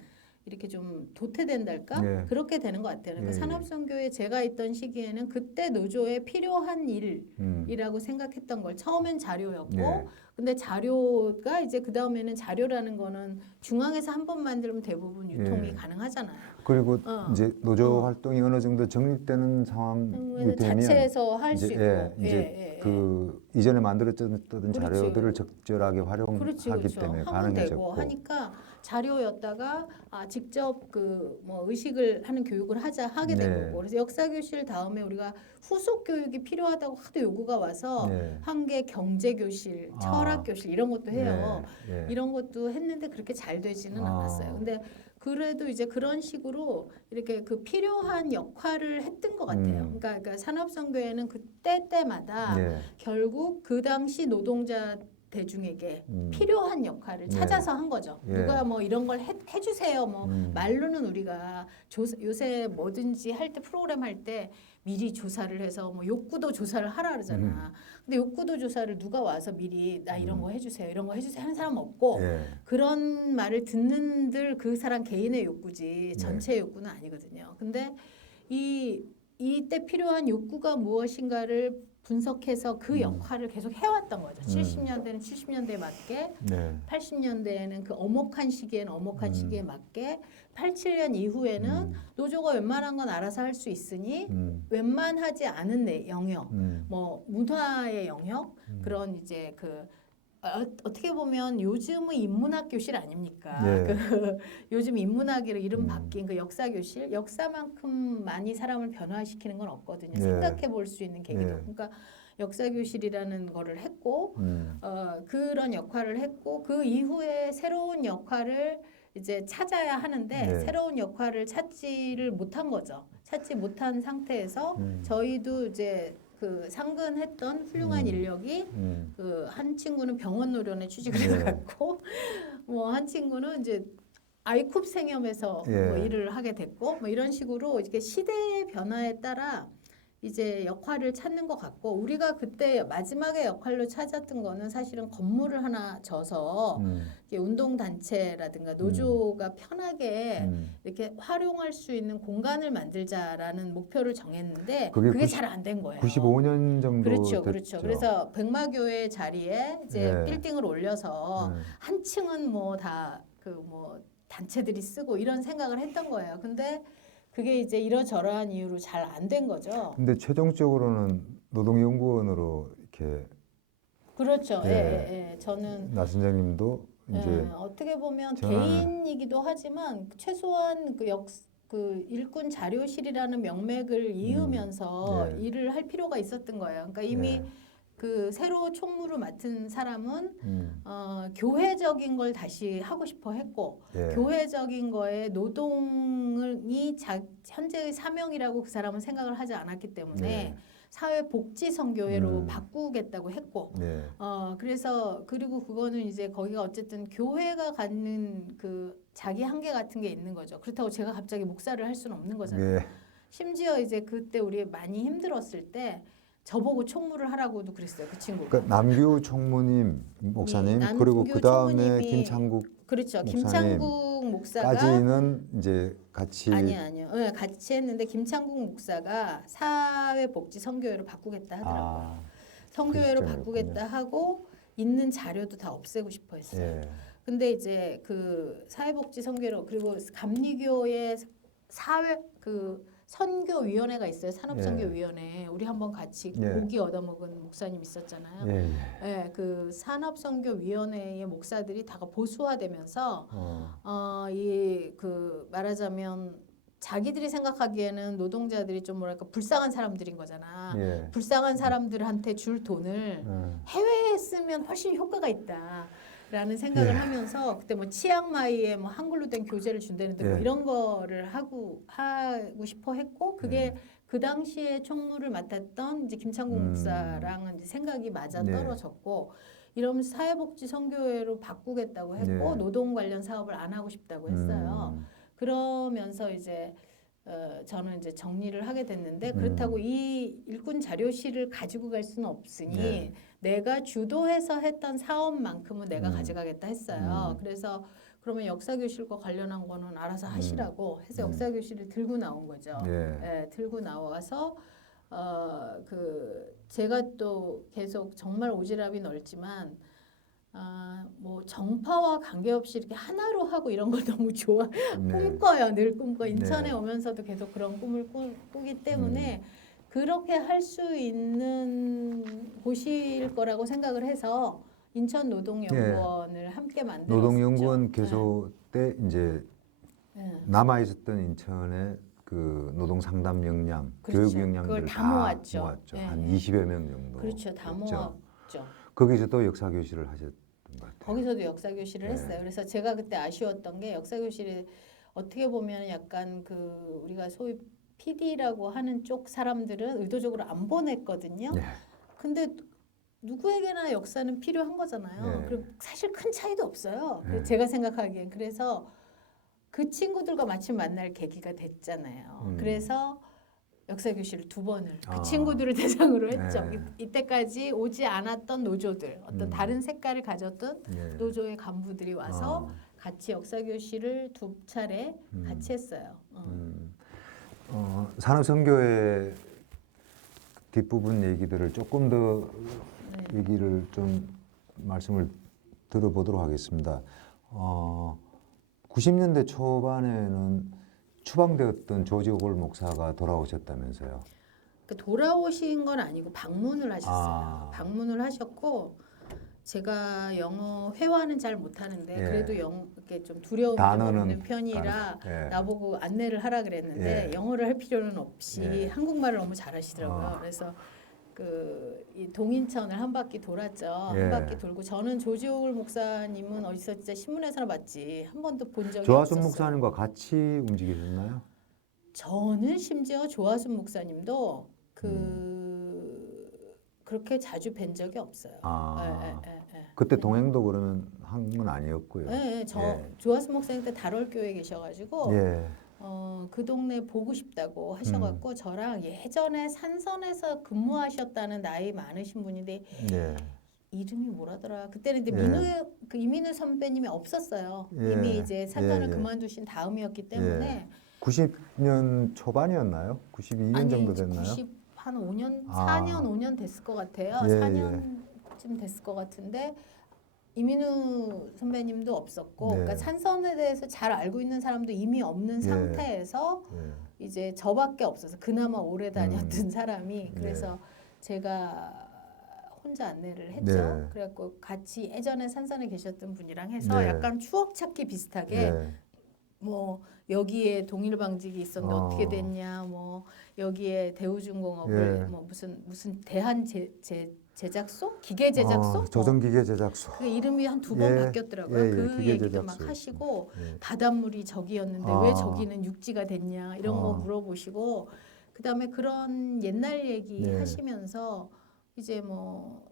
이렇게 좀 도태된달까? 그렇게 되는 것 같아요. 그러니까 산업선교에 제가 있던 시기에는 그때 노조에 필요한 일이라고 생각했던 걸 처음엔 자료였고 근데 자료가 이제 그 다음에는 자료라는 거는 중앙에서 한 번 만들면 대부분 유통이 가능하잖아요. 그리고 이제 노조 활동이 어느 정도 정립되는 상황이 되면 자체에서 할 수 있고 이제 그 이전에 만들었던 자료들을 적절하게 활용하기 때문에 하면 가능해졌고 되고 하니까 자료였다가 직접 그 뭐 의식을 하는 교육을 하게 된 거고 그래서 역사교실 다음에 우리가 후속 교육이 필요하다고 하도 요구가 와서 한 게 경제교실, 철학교실 이런 것도 해요. 이런 것도 했는데 그렇게 잘 되지는 않았어요. 근데 그래도 이제 그런 식으로 이렇게 그 필요한 역할을 했던 것 같아요. 그러니까 산업선교회는 때마다 결국 그 당시 노동자 대중에게 필요한 역할을 찾아서 한 거죠. 누가 뭐 이런 걸 해주세요. 뭐 말로는 우리가 요새 뭐든지 할 때 프로그램 할 때 미리 조사를 해서 뭐 욕구도 조사를 하라 그러잖아. 근데 욕구도 조사를 누가 와서 미리 나 이런 거 해주세요, 이런 거 해주세요 하는 사람 없고 그런 말을 듣는들 그 사람 개인의 욕구지 전체 욕구는 아니거든요. 근데 이때 필요한 욕구가 무엇인가를 분석해서 그 역할을 계속 해왔던 거죠. 70년대는 70년대에 맞게, 80년대에는 그 엄혹한 시기에는 엄혹한 시기에 맞게, 87년 이후에는 노조가 웬만한 건 알아서 할 수 있으니 웬만하지 않은 영역, 뭐 문화의 영역 그런 이제 어떻게 보면 요즘의 인문학 교실 아닙니까? 요즘 인문학으로 이름 바뀐 그 역사 교실, 역사만큼 많이 사람을 변화시키는 건 없거든요. 생각해 볼 수 있는 계기도. 그러니까 역사 교실이라는 거를 했고, 그런 역할을 했고, 그 이후에 새로운 역할을 이제 찾아야 하는데 새로운 역할을 찾지를 못한 거죠. 찾지 못한 상태에서 저희도 이제 그 상근했던 훌륭한 인력이 그 한 친구는 병원 노련에 취직을 해갔고 뭐 한 친구는 이제 아이쿱 생협에서 뭐 일을 하게 됐고 뭐 이런 식으로 이렇게 시대의 변화에 따라 이제 역할을 찾는 것 같고 우리가 그때 마지막에 역할로 찾았던 거는 사실은 건물을 하나 져서 운동단체라든가 노조가 편하게 이렇게 활용할 수 있는 공간을 만들자라는 목표를 정했는데 그게 잘 안 된 거예요. 95년 정도 그렇죠. 됐죠. 그래서 백마교회 자리에 이제 빌딩을 올려서 한 층은 뭐 다 그 뭐 단체들이 쓰고 이런 생각을 했던 거예요. 근데 그게 이제 이러저러한 이유로 잘 안 된 거죠. 근데 최종적으로는 노동연구원으로 이렇게 그렇죠. 저는 나 선생님도 이제 어떻게 보면 개인이기도 하지만 최소한 그 그 일꾼 자료실이라는 명맥을 이으면서 네. 일을 할 필요가 있었던 거예요. 그러니까 이미 네. 그 새로 총무를 맡은 사람은 음. 교회적인 걸 다시 하고 싶어 했고 예. 교회적인 거에 노동이 현재의 사명이라고 그 사람은 생각을 하지 않았기 때문에 네. 사회복지선교회로 바꾸겠다고 했고 네. 그래서 그리고 그거는 이제 거기가 어쨌든 교회가 갖는 그 자기 한계 같은 게 있는 거죠. 그렇다고 제가 갑자기 목사를 할 수는 없는 거잖아요. 예. 심지어 이제 그때 우리 많이 힘들었을 때 저보고 총무를 하라고도 그랬어요. 그 친구가. 그러니까 남규 총무님 목사님 남규 그리고 그 다음에 총무님이 김창국 그렇죠. 목사님 김창국 목사가 까지는 이제 같이 아니요. 네, 같이 했는데 김창국 목사가 사회복지 선교회로 바꾸겠다 하더라고요. 아, 선교회로 그 바꾸겠다 하고 있는 자료도 다 없애고 싶어 했어요. 예. 근데 이제 그 사회복지 선교로 그리고 감리교의 사회 그 선교위원회가 있어요. 산업선교위원회. 우리 한번 같이 예. 고기 얻어먹은 목사님 있었잖아요. 예. 예, 그 산업선교위원회의 목사들이 다가 보수화되면서 이 그 말하자면 자기들이 생각하기에는 노동자들이 좀 뭐랄까 불쌍한 사람들인 거잖아. 예. 불쌍한 사람들한테 줄 돈을 해외에 쓰면 훨씬 효과가 있다. 라는 생각을 예. 하면서 그때 뭐 치앙마이에 뭐 한글로 된 교재를 준다는데 뭐 예. 이런 거를 하고 싶어 했고 그게 예. 그 당시에 총무를 맡았던 이제 김창국 목사랑은 이제 생각이 맞아 네. 떨어졌고 이러면서 사회복지 선교회로 바꾸겠다고 했고 네. 노동 관련 사업을 안 하고 싶다고 했어요. 그러면서 이제 저는 이제 정리를 하게 됐는데 그렇다고 이 일꾼 자료실을 가지고 갈 수는 없으니 네. 내가 주도해서 했던 사업만큼은 내가 가져가겠다 했어요. 그래서 그러면 역사교실과 관련한 거는 알아서 하시라고 해서 역사교실을 들고 나온 거죠. 네. 예, 들고 나와서 그 제가 또 계속 정말 오지랖이 넓지만 뭐 정파와 관계없이 이렇게 하나로 하고 이런 걸 너무 좋아 꿈꿔요. 늘 꿈꿔. 인천에 네. 오면서도 계속 그런 꿈을 꾸기 때문에 그렇게 할 수 있는 곳일 거라고 생각을 해서 인천 노동연구원을 함께 만들었죠. 노동연구원 개소 때 이제 네. 남아 있었던 인천의 그 노동 상담 역량, 그렇죠. 교육 역량들 그걸 다 모았죠. 네. 한 20여 명 정도. 그렇죠. 다 됐죠. 모았죠. 거기서도 역사 교실을 하셨던 것 같아요. 거기서도 역사 교실을 네. 했어요. 그래서 제가 그때 아쉬웠던 게 역사 교실이 어떻게 보면 약간 그 우리가 소위 PD라고 하는 쪽 사람들은 의도적으로 안 보냈거든요. 네. 근데 누구에게나 역사는 필요한 거잖아요. 네. 그리고 사실 큰 차이도 없어요. 네. 제가 생각하기엔 그래서 그 친구들과 마침 만날 계기가 됐잖아요. 그래서 역사 교실을 2번을 그 친구들을 대상으로 했죠. 네. 이때까지 오지 않았던 노조들, 어떤 다른 색깔을 가졌던 네. 노조의 간부들이 와서 같이 역사 교실을 2차례 같이 했어요. 산업선교회 뒷부분 얘기들을 조금 더 네. 얘기를 좀 말씀을 들어보도록 하겠습니다. 90년대 초반에는 추방되었던 조지 오골 목사가 돌아오셨다면서요? 그 돌아오신 건 아니고 방문을 하셨어요. 아. 방문을 하셨고 제가 영어 회화는 잘 못하는데 예. 그래도 이렇게 좀 두려움이 좀 단어는 없는 편이라 예. 나보고 안내를 하라 그랬는데 예. 영어를 할 필요는 없이 예. 한국말을 너무 잘하시더라고요. 그래서 이 동인천을 한 바퀴 돌았죠. 예. 한 바퀴 돌고 저는 조지 오글 목사님은 어디서 진짜 신문에서나 봤지 한 번도 본 적이 조하순 없었어요. 목사님과 같이 움직이셨나요? 저는 심지어 조하순 목사님도 그렇게 자주 뵌 적이 없어요. 예. 그때 동행도 그러면 한 건 아니었고요. 조하순 목사님 때 달월교회에 계셔가지고 예. 그 동네 보고 싶다고 하셔갖고 저랑 예전에 산선에서 근무하셨다는 나이 많으신 분인데 예. 이름이 뭐라더라. 그때는 이제 예. 이민우 선배님이 없었어요. 예. 이미 이제 사건을 예. 그만두신 다음이었기 때문에 90년 초반이었나요? 92년 아니 정도 됐나요? 한 5년, 아. 4년, 5년 됐을 것 같아요. 예, 4년쯤 됐을 것 같은데 이민우 선배님도 없었고, 네. 그러니까 산선에 대해서 잘 알고 있는 사람도 이미 없는 상태에서 예. 이제 저밖에 없어서 그나마 오래 다녔던 사람이 그래서 제가 혼자 안내를 했죠. 네. 그래갖고 같이 예전에 산선에 계셨던 분이랑 해서 네. 약간 추억 찾기 비슷하게 예. 뭐 여기에 동일방직이 있었는데 어떻게 됐냐, 뭐 여기에 대우중공업을 예. 뭐 무슨 대한 제작소, 기계 제작소, 조정기계 제작소. 그 이름이 한 2번 예. 바뀌었더라고요. 예, 예. 그 기계 얘기도 막 제작소. 하시고 예. 바닷물이 저기였는데 왜 저기는 육지가 됐냐 이런 거 물어보시고 그다음에 그런 옛날 얘기 네. 하시면서 이제 뭐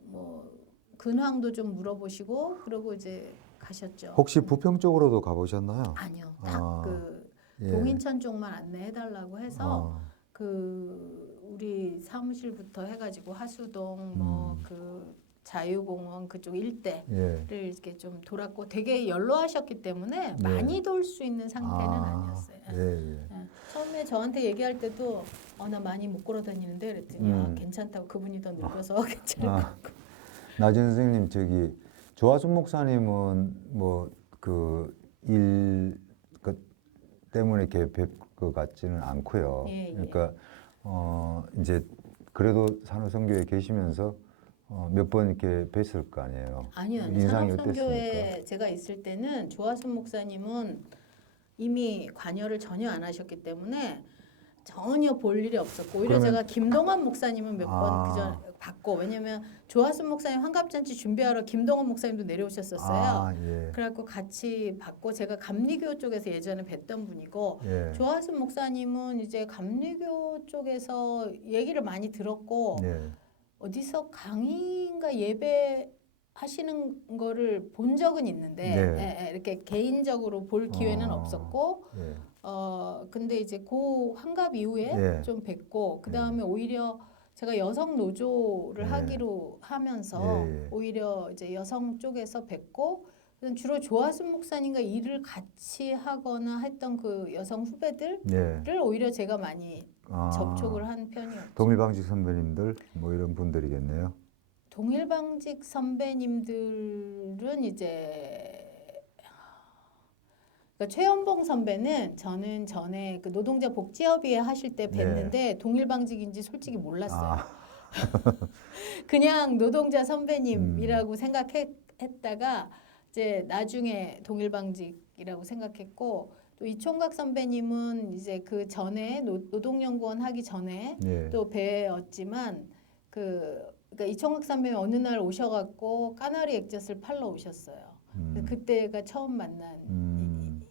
근황도 좀 물어보시고 그러고 이제 가셨죠. 혹시 부평 쪽으로도 가보셨나요? 아니요. 딱 그 예. 동인천 쪽만 안내해달라고 해서 아, 그 우리 사무실부터 해가지고 하수동 뭐 그 자유공원 그쪽 일대를 예. 이렇게 좀 돌았고 되게 연로하셨기 때문에 많이 돌 수 있는 상태는 아니었어요. 예, 예. 예. 처음에 저한테 얘기할 때도 나 많이 못 걸어 다니는데 그랬더니 괜찮다고 그분이 더 늙어서 괜찮을 것 같고. 나진 선생님 저기 조화순 목사님은 뭐 그 일 때문에 이렇게 뵐 것 같지는 않고요. 예, 예. 그러니까 이제 그래도 산업선교에 계시면서 몇 번 이렇게 뵀을 거 아니에요. 아니요. 인상이 산업선교에 제가 있을 때는 조화순 목사님은 이미 관여를 전혀 안 하셨기 때문에 전혀 볼 일이 없었고 오히려 그러면- 제가 김동원 목사님은 몇 번 아. 그전 봤고 왜냐면 조화순 목사님 환갑잔치 준비하러 김동원 목사님도 내려오셨었어요. 예. 그래갖고 같이 봤고 제가 감리교 쪽에서 예전에 뵀던 분이고 예. 조화순 목사님은 이제 감리교 쪽에서 얘기를 많이 들었고 예. 어디서 강의인가 예배 하시는 거를 본 적은 있는데 네. 이렇게 개인적으로 볼 기회는 없었고 예. 근데 이제 그 환갑 이후에 예. 좀 뵙고 그 다음에 오히려 제가 여성 노조를 예. 하기로 하면서 예. 오히려 이제 여성 쪽에서 뵙고 주로 조화순 목사님과 일을 같이 하거나 했던 그 여성 후배들을 예. 오히려 제가 많이 접촉을 한 편이었죠. 동일방직 선배님들 뭐 이런 분들이겠네요. 동일방직 선배님들은 이제 그러니까 최연봉 선배는 저는 전에 그 노동자 복지협의회 하실 때 뵀는데 동일방직인지 솔직히 몰랐어요. 그냥 노동자 선배님이라고 생각했다가 이제 나중에 동일방직이라고 생각했고 또 이총각 선배님은 이제 그 전에 노동연구원 하기 전에 예. 또 뵈었지만 그러니까 이총각 선배님 어느 날 오셔갖고 까나리 액젓을 팔러 오셨어요. 그때가 처음 만난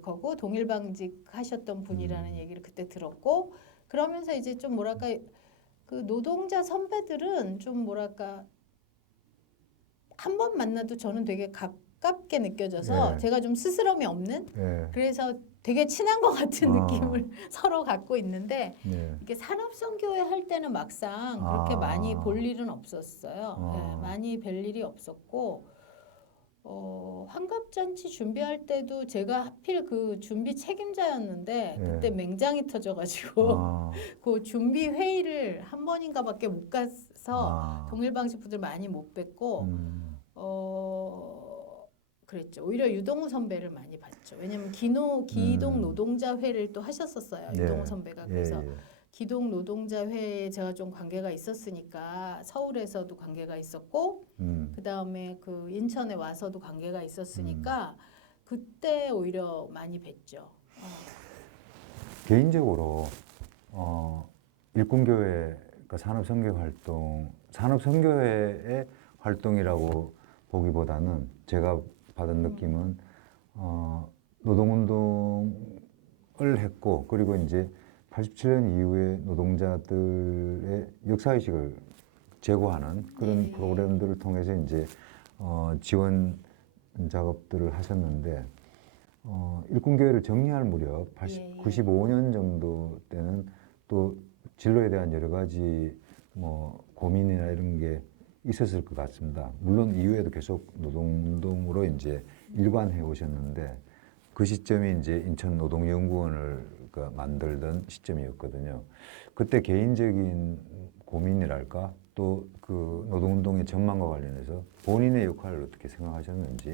거고 동일방직 하셨던 분이라는 얘기를 그때 들었고 그러면서 이제 좀 뭐랄까 그 노동자 선배들은 좀 뭐랄까 한 번 만나도 저는 되게 가깝게 느껴져서 예. 제가 좀 스스럼이 없는 예. 그래서 되게 친한 것 같은 느낌을 서로 갖고 있는데 예. 이게 산업선교회 할 때는 막상 그렇게 많이 볼 일은 없었어요. 예, 많이 뵐 일이 없었고 환갑잔치 준비할 때도 제가 하필 그 준비 책임자였는데 그때 맹장이 터져가지고 그 준비 회의를 한 번인가밖에 못 가서 동일방식 분들 많이 못 뵙고 그랬죠. 오히려 유동우 선배를 많이 봤죠. 왜냐면 기동 노동자회를 또 하셨었어요. 유동우 선배가 그래서 기동 노동자회에 제가 좀 관계가 있었으니까 서울에서도 관계가 있었고 그 다음에 그 인천에 와서도 관계가 있었으니까 그때 오히려 많이 뵀죠. 개인적으로 일꾼교회 그러니까 산업선교회의 활동이라고 보기보다는 제가 받은 느낌은 노동운동을 했고 그리고 이제 87년 이후에 노동자들의 역사의식을 제고하는 그런 프로그램들을 통해서 이제 지원 작업들을 하셨는데 일꾼교회를 정리할 무렵 95년 정도 때는 또 진로에 대한 여러 가지 뭐 고민이나 이런 게 있었을 것 같습니다. 물론 이후에도 계속 노동운동으로 이제 일관해 오셨는데 그 시점이 이제 인천 노동연구원을 만들던 시점이었거든요. 그때 개인적인 고민이랄까 또 그 노동운동의 전망과 관련해서 본인의 역할을 어떻게 생각하셨는지.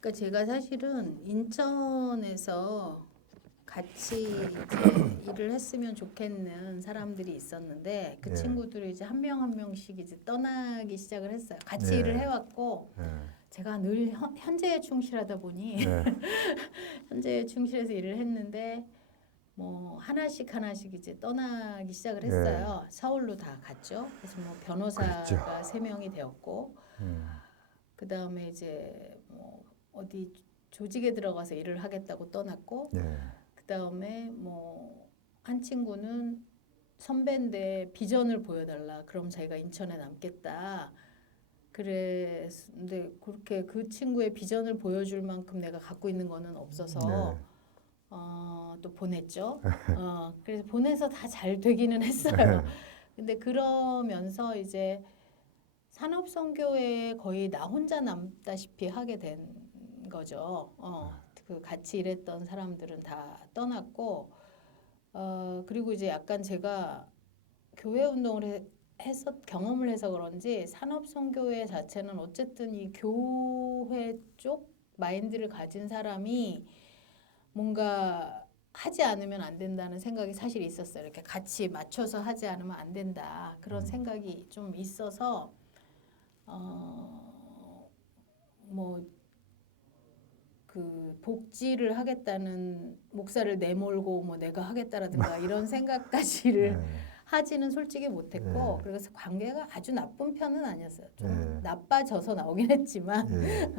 그러니까 제가 사실은 인천에서 같이 이제 일을 했으면 좋겠는 사람들이 있었는데 그 친구들이 이제 한 명 한 명씩 이제 떠나기 시작을 했어요. 같이 일을 해왔고 제가 늘 현재에 충실하다 보니 네. 현재에 충실해서 일을 했는데 뭐 하나씩 이제 떠나기 시작을 했어요. 서울로 다 갔죠. 그래서 뭐 변호사가 그렇죠. 3명이 되었고 그 다음에 이제 뭐 어디 조직에 들어가서 일을 하겠다고 떠났고 네. 그 다음에 뭐 한 친구는 선배인데 비전을 보여달라. 그럼 자기가 인천에 남겠다. 근데 그렇게 그 친구의 비전을 보여줄 만큼 내가 갖고 있는 거는 없어서 네. 또 보냈죠. 그래서 보내서 다 잘 되기는 했어요. 근데 그러면서 이제 산업선교에 거의 나 혼자 남다시피 하게 된 거죠. 그 같이 일했던 사람들은 다 떠났고, 그리고 이제 약간 제가 교회 운동을 해서 경험을 해서 그런지 산업선교회 자체는 어쨌든 이 교회 쪽 마인드를 가진 사람이 뭔가 하지 않으면 안 된다는 생각이 사실 있었어요. 이렇게 같이 맞춰서 하지 않으면 안 된다. 그런 생각이 좀 있어서 뭐 그 복지를 하겠다는 목사를 내몰고 뭐 내가 하겠다라든가 이런 생각까지를 네. 하지는 솔직히 못했고 네. 그래서 관계가 아주 나쁜 편은 아니었어요. 좀 네. 나빠져서 나오긴 했지만 예.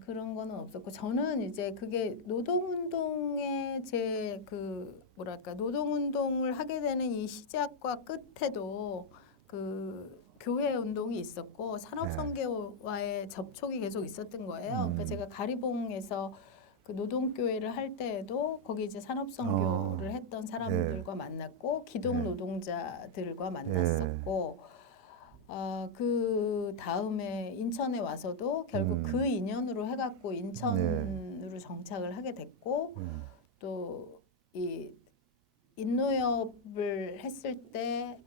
그런 거는 없었고 저는 이제 그게 노동운동의 제 그 뭐랄까 노동운동을 하게 되는 이 시작과 끝에도 그 교회 운동이 있었고 산업선교와의 접촉이 계속 있었던 거예요. 그러니까 제가 가리봉에서 그 노동교회를 할 때에도 거기 이제 산업선교를 했던 사람들과 만났고 기동 노동자들과 만났었고 그 다음에 인천에 와서도 결국 그 인연으로 해갖고 인천으로 정착을 하게 됐고 또 이 인노협을 했을 때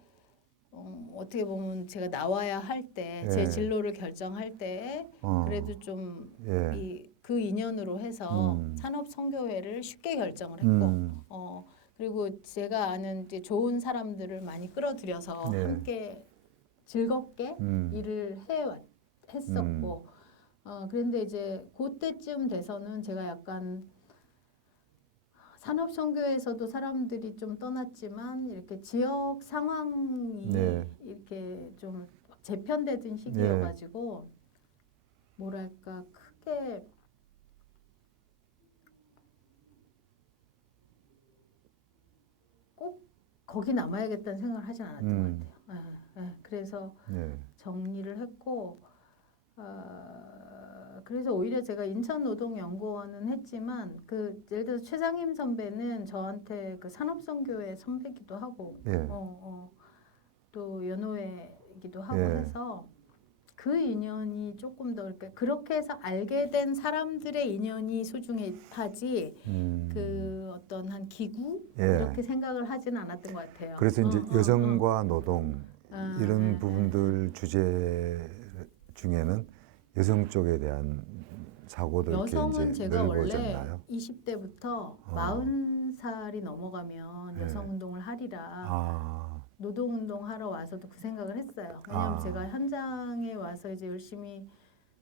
어떻게 보면 제가 나와야 할 때 제 진로를 결정할 때 그래도 좀 그 인연으로 해서 산업선교회를 쉽게 결정을 했고 그리고 제가 아는 이제 좋은 사람들을 많이 끌어들여서 함께 즐겁게 일을 했었고 그런데 이제 그때쯤 돼서는 제가 약간 산업선교에서도 사람들이 좀 떠났지만 이렇게 지역 상황이 이렇게 좀 재편되던 시기여가지고 뭐랄까 크게 꼭 거기 남아야겠다는 생각을 하진 않았던 것 같아요. 그래서 정리를 했고 그래서 오히려 제가 인천노동연구원은 했지만 그 예를 들어서 최상임 선배는 저한테 그 산업선교회 선배기도 하고 또 연호회이기도 하고 해서 그 인연이 조금 더 그렇게 해서 알게 된 사람들의 인연이 소중하지 그 어떤 한 기구 이렇게 생각을 하지는 않았던 것 같아요. 그래서 이제 여성과 노동 이런 부분들 주제 중에는 여성 쪽에 대한 사고도 이렇게 여성은 이제 제가 원래 넓어졌나요? 20대부터 40살이 넘어가면 여성운동을 하리라 노동운동 하러 와서도 그 생각을 했어요. 왜냐하면 제가 현장에 와서 이제 열심히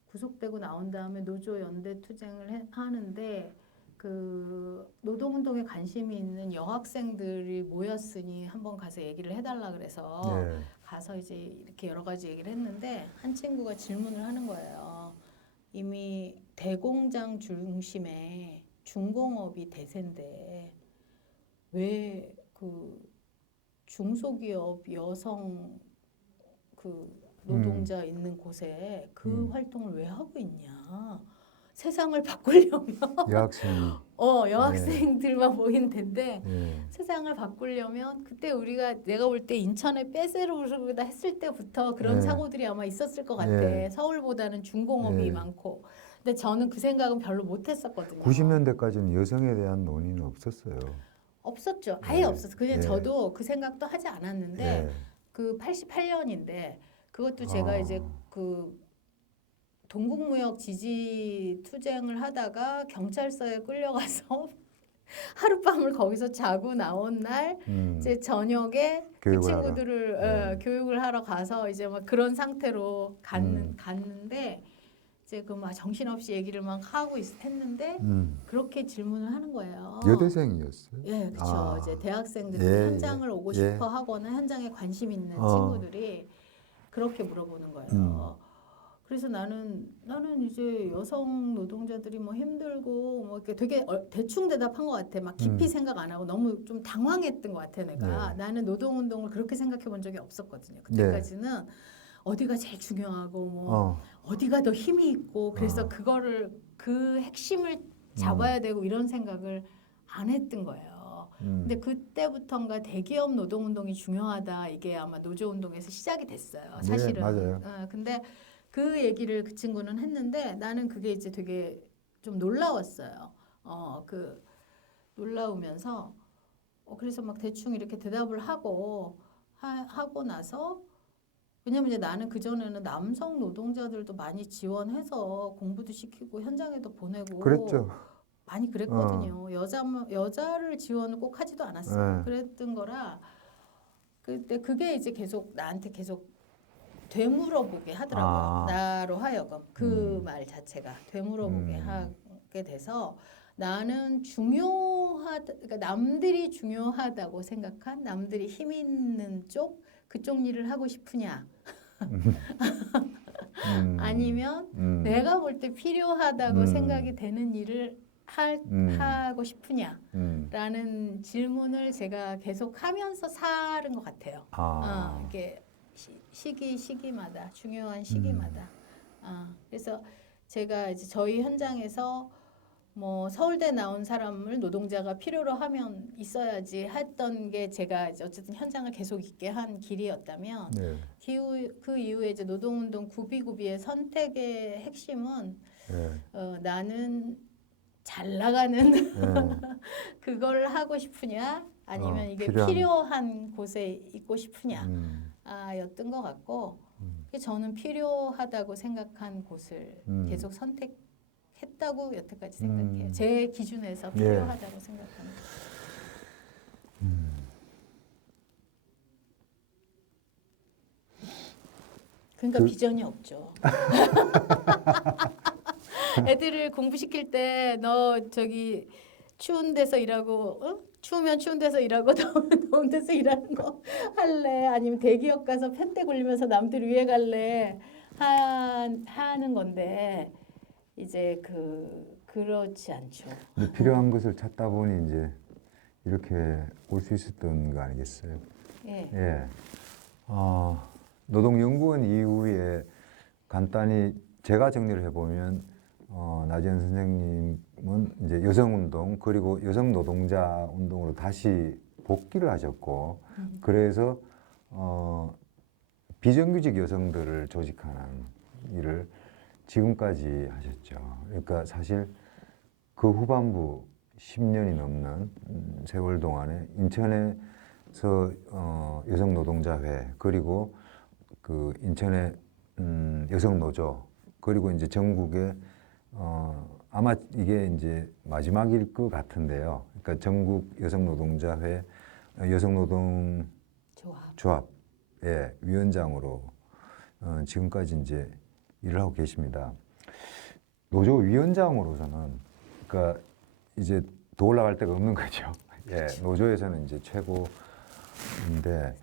구속되고 나온 다음에 노조 연대 투쟁을 하는데 그 노동운동에 관심이 있는 여학생들이 모였으니 한번 가서 얘기를 해달라 그래서 가서 이제 이렇게 여러 가지 얘기를 했는데 한 친구가 질문을 하는 거예요. 이미 대공장 중심의 중공업이 대세인데 왜 그 중소기업 여성 그 노동자 있는 곳에 그 활동을 왜 하고 있냐? 세상을 바꾸려면 여학생들만 모인 텐데 세상을 바꾸려면 그때 내가 볼 때 인천에 빼세로다 했을 때부터 그런 사고들이 아마 있었을 것 같아. 서울보다는 중공업이 많고. 근데 저는 그 생각은 별로 못했었거든요. 90년대까지는 여성에 대한 논의는 없었어요. 없었죠. 아예 없었어. 그냥 저도 그 생각도 하지 않았는데 그 88년인데 그것도 제가 이제 그 동국무역 지지 투쟁을 하다가 경찰서에 끌려가서 하룻밤을 거기서 자고 나온 날 이제 저녁에 그 교육을 하러. 친구들을 네. 교육을 하러 가서 이제 막 그런 상태로 갔는데 이제 그 막 정신없이 얘기를 막 하고 했는데 그렇게 질문을 하는 거예요. 여대생이었어요? 예, 그렇죠. 아. 이제 대학생들이 예, 현장을 오고 예. 싶어 하거나 현장에 관심 있는 어. 친구들이 그렇게 물어보는 거예요. 그래서 나는 이제 여성 노동자들이 뭐 힘들고 뭐 이렇게 되게 대충 대답한 것 같아. 막 깊이 생각 안 하고 너무 좀 당황했던 것 같아 내가. 네. 나는 노동운동을 그렇게 생각해 본 적이 없었거든요. 네. 그때까지는 어디가 제일 중요하고 뭐 어디가 더 힘이 있고 그래서 그거를 그 핵심을 잡아야 되고 이런 생각을 안 했던 거예요. 근데 그때부터인가 대기업 노동운동이 중요하다 이게 아마 노조운동에서 시작이 됐어요. 네, 사실은. 맞아요. 근데 그 얘기를 그 친구는 했는데 나는 그게 이제 되게 좀 놀라웠어요. 그 놀라우면서 그래서 막 대충 이렇게 대답을 하고 나서 왜냐면 이제 나는 그전에는 남성 노동자들도 많이 지원해서 공부도 시키고 현장에도 보내고 그랬죠. 많이 그랬거든요. 여자를 지원을 꼭 하지도 않았어요. 네. 그랬던 거라 그때 그게 이제 계속 나한테 계속 되물어보게 하더라고요. 나로 하여금 그 말 자체가 되물어보게 하게 돼서 나는 그러니까 남들이 중요하다고 생각한 남들이 힘 있는 그쪽 일을 하고 싶으냐 아니면 내가 볼 때 필요하다고 생각이 되는 일을 하고 싶으냐라는 질문을 제가 계속 하면서 살은 것 같아요. 이게 시기마다 중요한 시기마다. 그래서 제가 이제 저희 현장에서 뭐 서울대 나온 사람을 노동자가 필요로 하면 있어야지 했던 게 제가 이제 어쨌든 현장을 계속 있게 한 길이었다면 네. 그 이후에 이제 노동운동 구비구비의 선택의 핵심은 나는 잘 나가는 그걸 하고 싶으냐 아니면 이게 필요한 곳에 있고 싶으냐 였던 것 같고 저는 필요하다고 생각한 곳을 계속 선택했다고 여태까지 생각해요. 제 기준에서 필요하다고 생각하는 것. 그러니까 비전이 없죠. 애들을 공부시킬 때 너 저기 추운 데서 일하고 추우면 추운 데서 일하고 더운 데서 일하는 거 할래? 아니면 대기업 가서 펜대 굴리면서 남들 위에 갈래? 하는 건데 이제 그렇지 않죠. 필요한 것을 찾다 보니 이제 이렇게 올 수 있었던 거 아니겠어요? 예. 노동연구원 이후에 간단히 제가 정리를 해보면 나지연 선생님은 이제 여성운동 그리고 여성 노동자 운동으로 다시 복귀를 하셨고 그래서 비정규직 여성들을 조직하는 일을 지금까지 하셨죠. 그러니까 사실 그 후반부 10년이 넘는 세월 동안에 인천에서 여성노동자회 그리고 그 인천의 여성노조 그리고 이제 전국에 아마 이게 이제 마지막일 것 같은데요. 그러니까 전국 여성노동자회 여성노동조합의 위원장으로 지금까지 이제 일을 하고 계십니다. 노조 위원장으로서는 그러니까 이제 더 올라갈 데가 없는 거죠. 그렇죠. 노조에서는 이제 최고인데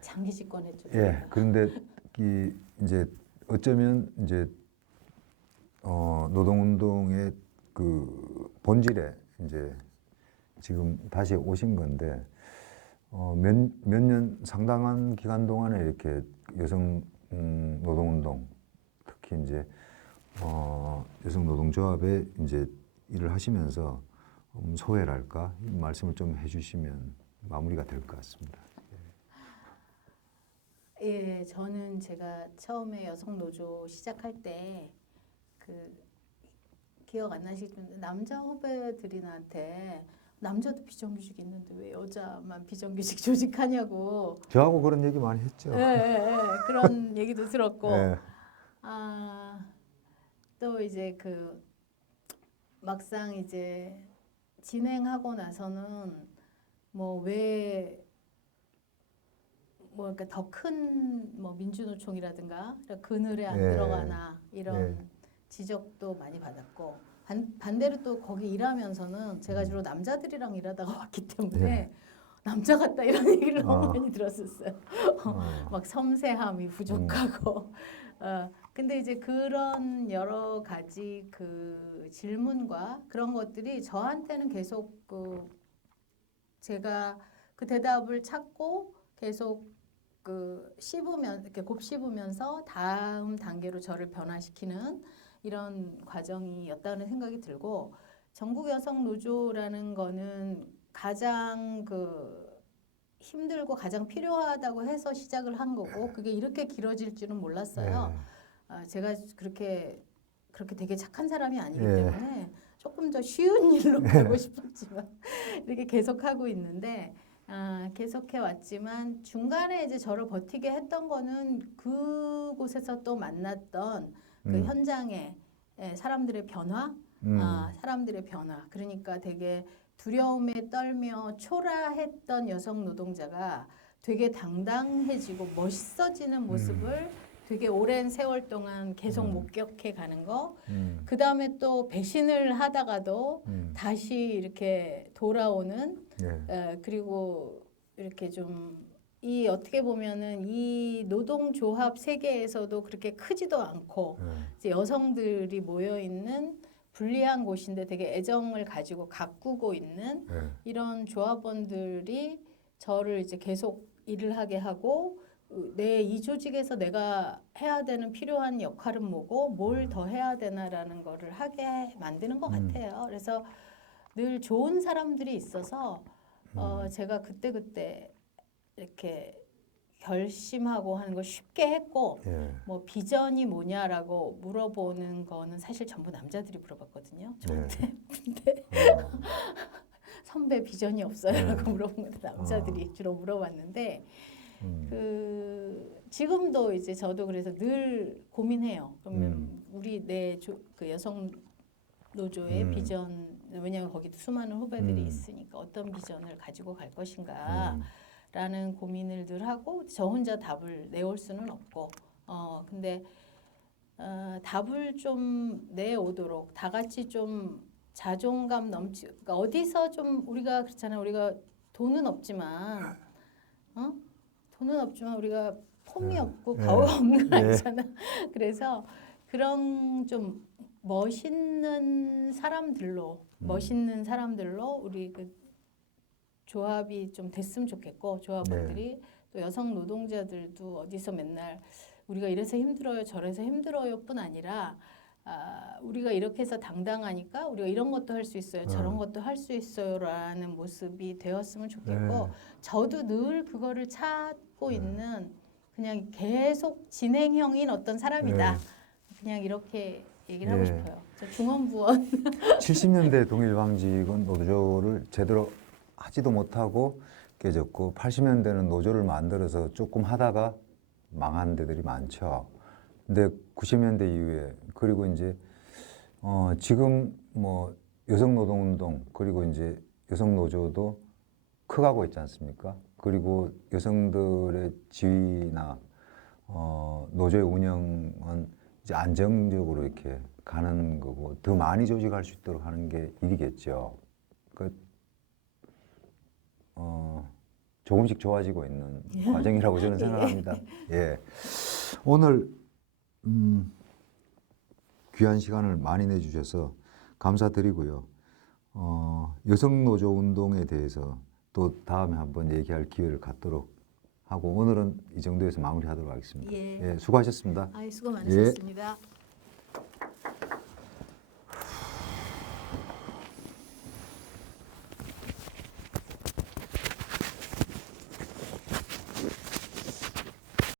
장기 집권했죠. 그런데 이제 어쩌면 이제 노동운동의 그 본질에 이제 지금 다시 오신 건데 몇 년 상당한 기간 동안에 이렇게 여성 노동운동 특히 이제 여성 노동조합에 이제 일을 하시면서 소회랄까 이 말씀을 좀 해주시면 마무리가 될 것 같습니다. 예, 저는 제가 처음에 여성 노조 시작할 때 그 기억 안 나시겠는데 남자 후배들한테 남자도 비정규직 있는데 왜 여자만 비정규직 조직하냐고. 저하고 그런 얘기 많이 했죠. 그런 얘기도 들었고. 예. 또 이제 막상 이제 진행하고 나서는 뭐 왜 뭐 그러니까 더 큰 뭐 민주노총이라든가 그늘에 안 예. 들어가나 이런 예. 지적도 많이 받았고 반대로 또 거기 일하면서는 제가 주로 남자들이랑 일하다가 왔기 때문에 남자 같다 이런 얘기를 너무 많이 들었었어요. 막 섬세함이 부족하고. 근데 이제 그런 여러 가지 그 질문과 그런 것들이 저한테는 계속 제가 그 대답을 찾고 계속 이렇게 곱씹으면서 다음 단계로 저를 변화시키는 이런 과정이었다는 생각이 들고, 전국 여성 노조라는 거는 가장 힘들고 가장 필요하다고 해서 시작을 한 거고, 그게 이렇게 길어질 줄은 몰랐어요. 제가 그렇게 되게 착한 사람이 아니기 때문에 조금 더 쉬운 일로 가고 싶었지만 이렇게 계속하고 있는데, 계속해 왔지만 중간에 이제 저를 버티게 했던 거는 그곳에서 또 만났던 그 현장의 사람들의 변화, 사람들의 변화. 그러니까 되게 두려움에 떨며 초라했던 여성 노동자가 되게 당당해지고 멋있어지는 모습을 되게 오랜 세월 동안 계속 목격해 가는 거. 그 다음에 또 배신을 하다가도 다시 이렇게 돌아오는, 그리고 이렇게 좀 어떻게 보면은 이 노동조합 세계에서도 그렇게 크지도 않고 이제 여성들이 모여 있는 불리한 곳인데 되게 애정을 가지고 가꾸고 있는 이런 조합원들이 저를 이제 계속 일을 하게 하고, 이 조직에서 내가 해야 되는 필요한 역할은 뭐고 뭘 더 해야 되나라는 거를 하게 만드는 것 같아요. 그래서 늘 좋은 사람들이 있어서 제가 그때 이렇게 결심하고 하는 걸 쉽게 했고, 뭐 비전이 뭐냐라고 물어보는 거는 사실 전부 남자들이 물어봤거든요. 저한테. 근데 선배 비전이 없어요라고 물어본 것도 남자들이 주로 물어봤는데, 지금도 이제 저도 그래서 늘 고민해요. 그러면 우리 그 여성 노조의 비전, 왜냐하면 거기도 수많은 후배들이 있으니까 어떤 비전을 가지고 갈 것인가 라는 고민을 늘 하고, 저 혼자 답을 내올 수는 없고, 근데 답을 좀 내오도록 다 같이 좀 자존감 그러니까 어디서 좀 우리가 그렇잖아요. 우리가 돈은 없지만 우리가 폼이 없고 가오가 없는 거 아니잖아. 그래서 그런 좀 멋있는 사람들로 우리 그 조합이 좀 됐으면 좋겠고, 조합원들이 또 여성 노동자들도 어디서 맨날 우리가 이래서 힘들어요 저래서 힘들어요 뿐 아니라, 우리가 이렇게 해서 당당하니까 우리가 이런 것도 할 수 있어요 저런 것도 할 수 있어요라는 모습이 되었으면 좋겠고, 저도 늘 그거를 찾고 있는 그냥 계속 진행형인 어떤 사람이다. 그냥 이렇게 얘기를 하고 싶어요. 저 중원부원 70년대 동일방직은 노조를 제대로 하지도 못하고 깨졌고, 80년대는 노조를 만들어서 조금 하다가 망한 데들이 많죠. 근데 90년대 이후에, 그리고 이제 지금 뭐 여성 노동운동, 그리고 이제 여성 노조도 커가고 있지 않습니까? 그리고 여성들의 지위나 노조의 운영은 이제 안정적으로 이렇게 가는 거고, 더 많이 조직할 수 있도록 하는 게 일이겠죠. 조금씩 좋아지고 있는 과정이라고 저는 생각합니다. 오늘 귀한 시간을 많이 내주셔서 감사드리고요. 여성 노조 운동에 대해서 또 다음에 한번 얘기할 기회를 갖도록 하고, 오늘은 이 정도에서 마무리하도록 하겠습니다. 수고하셨습니다. 수고 많으셨습니다.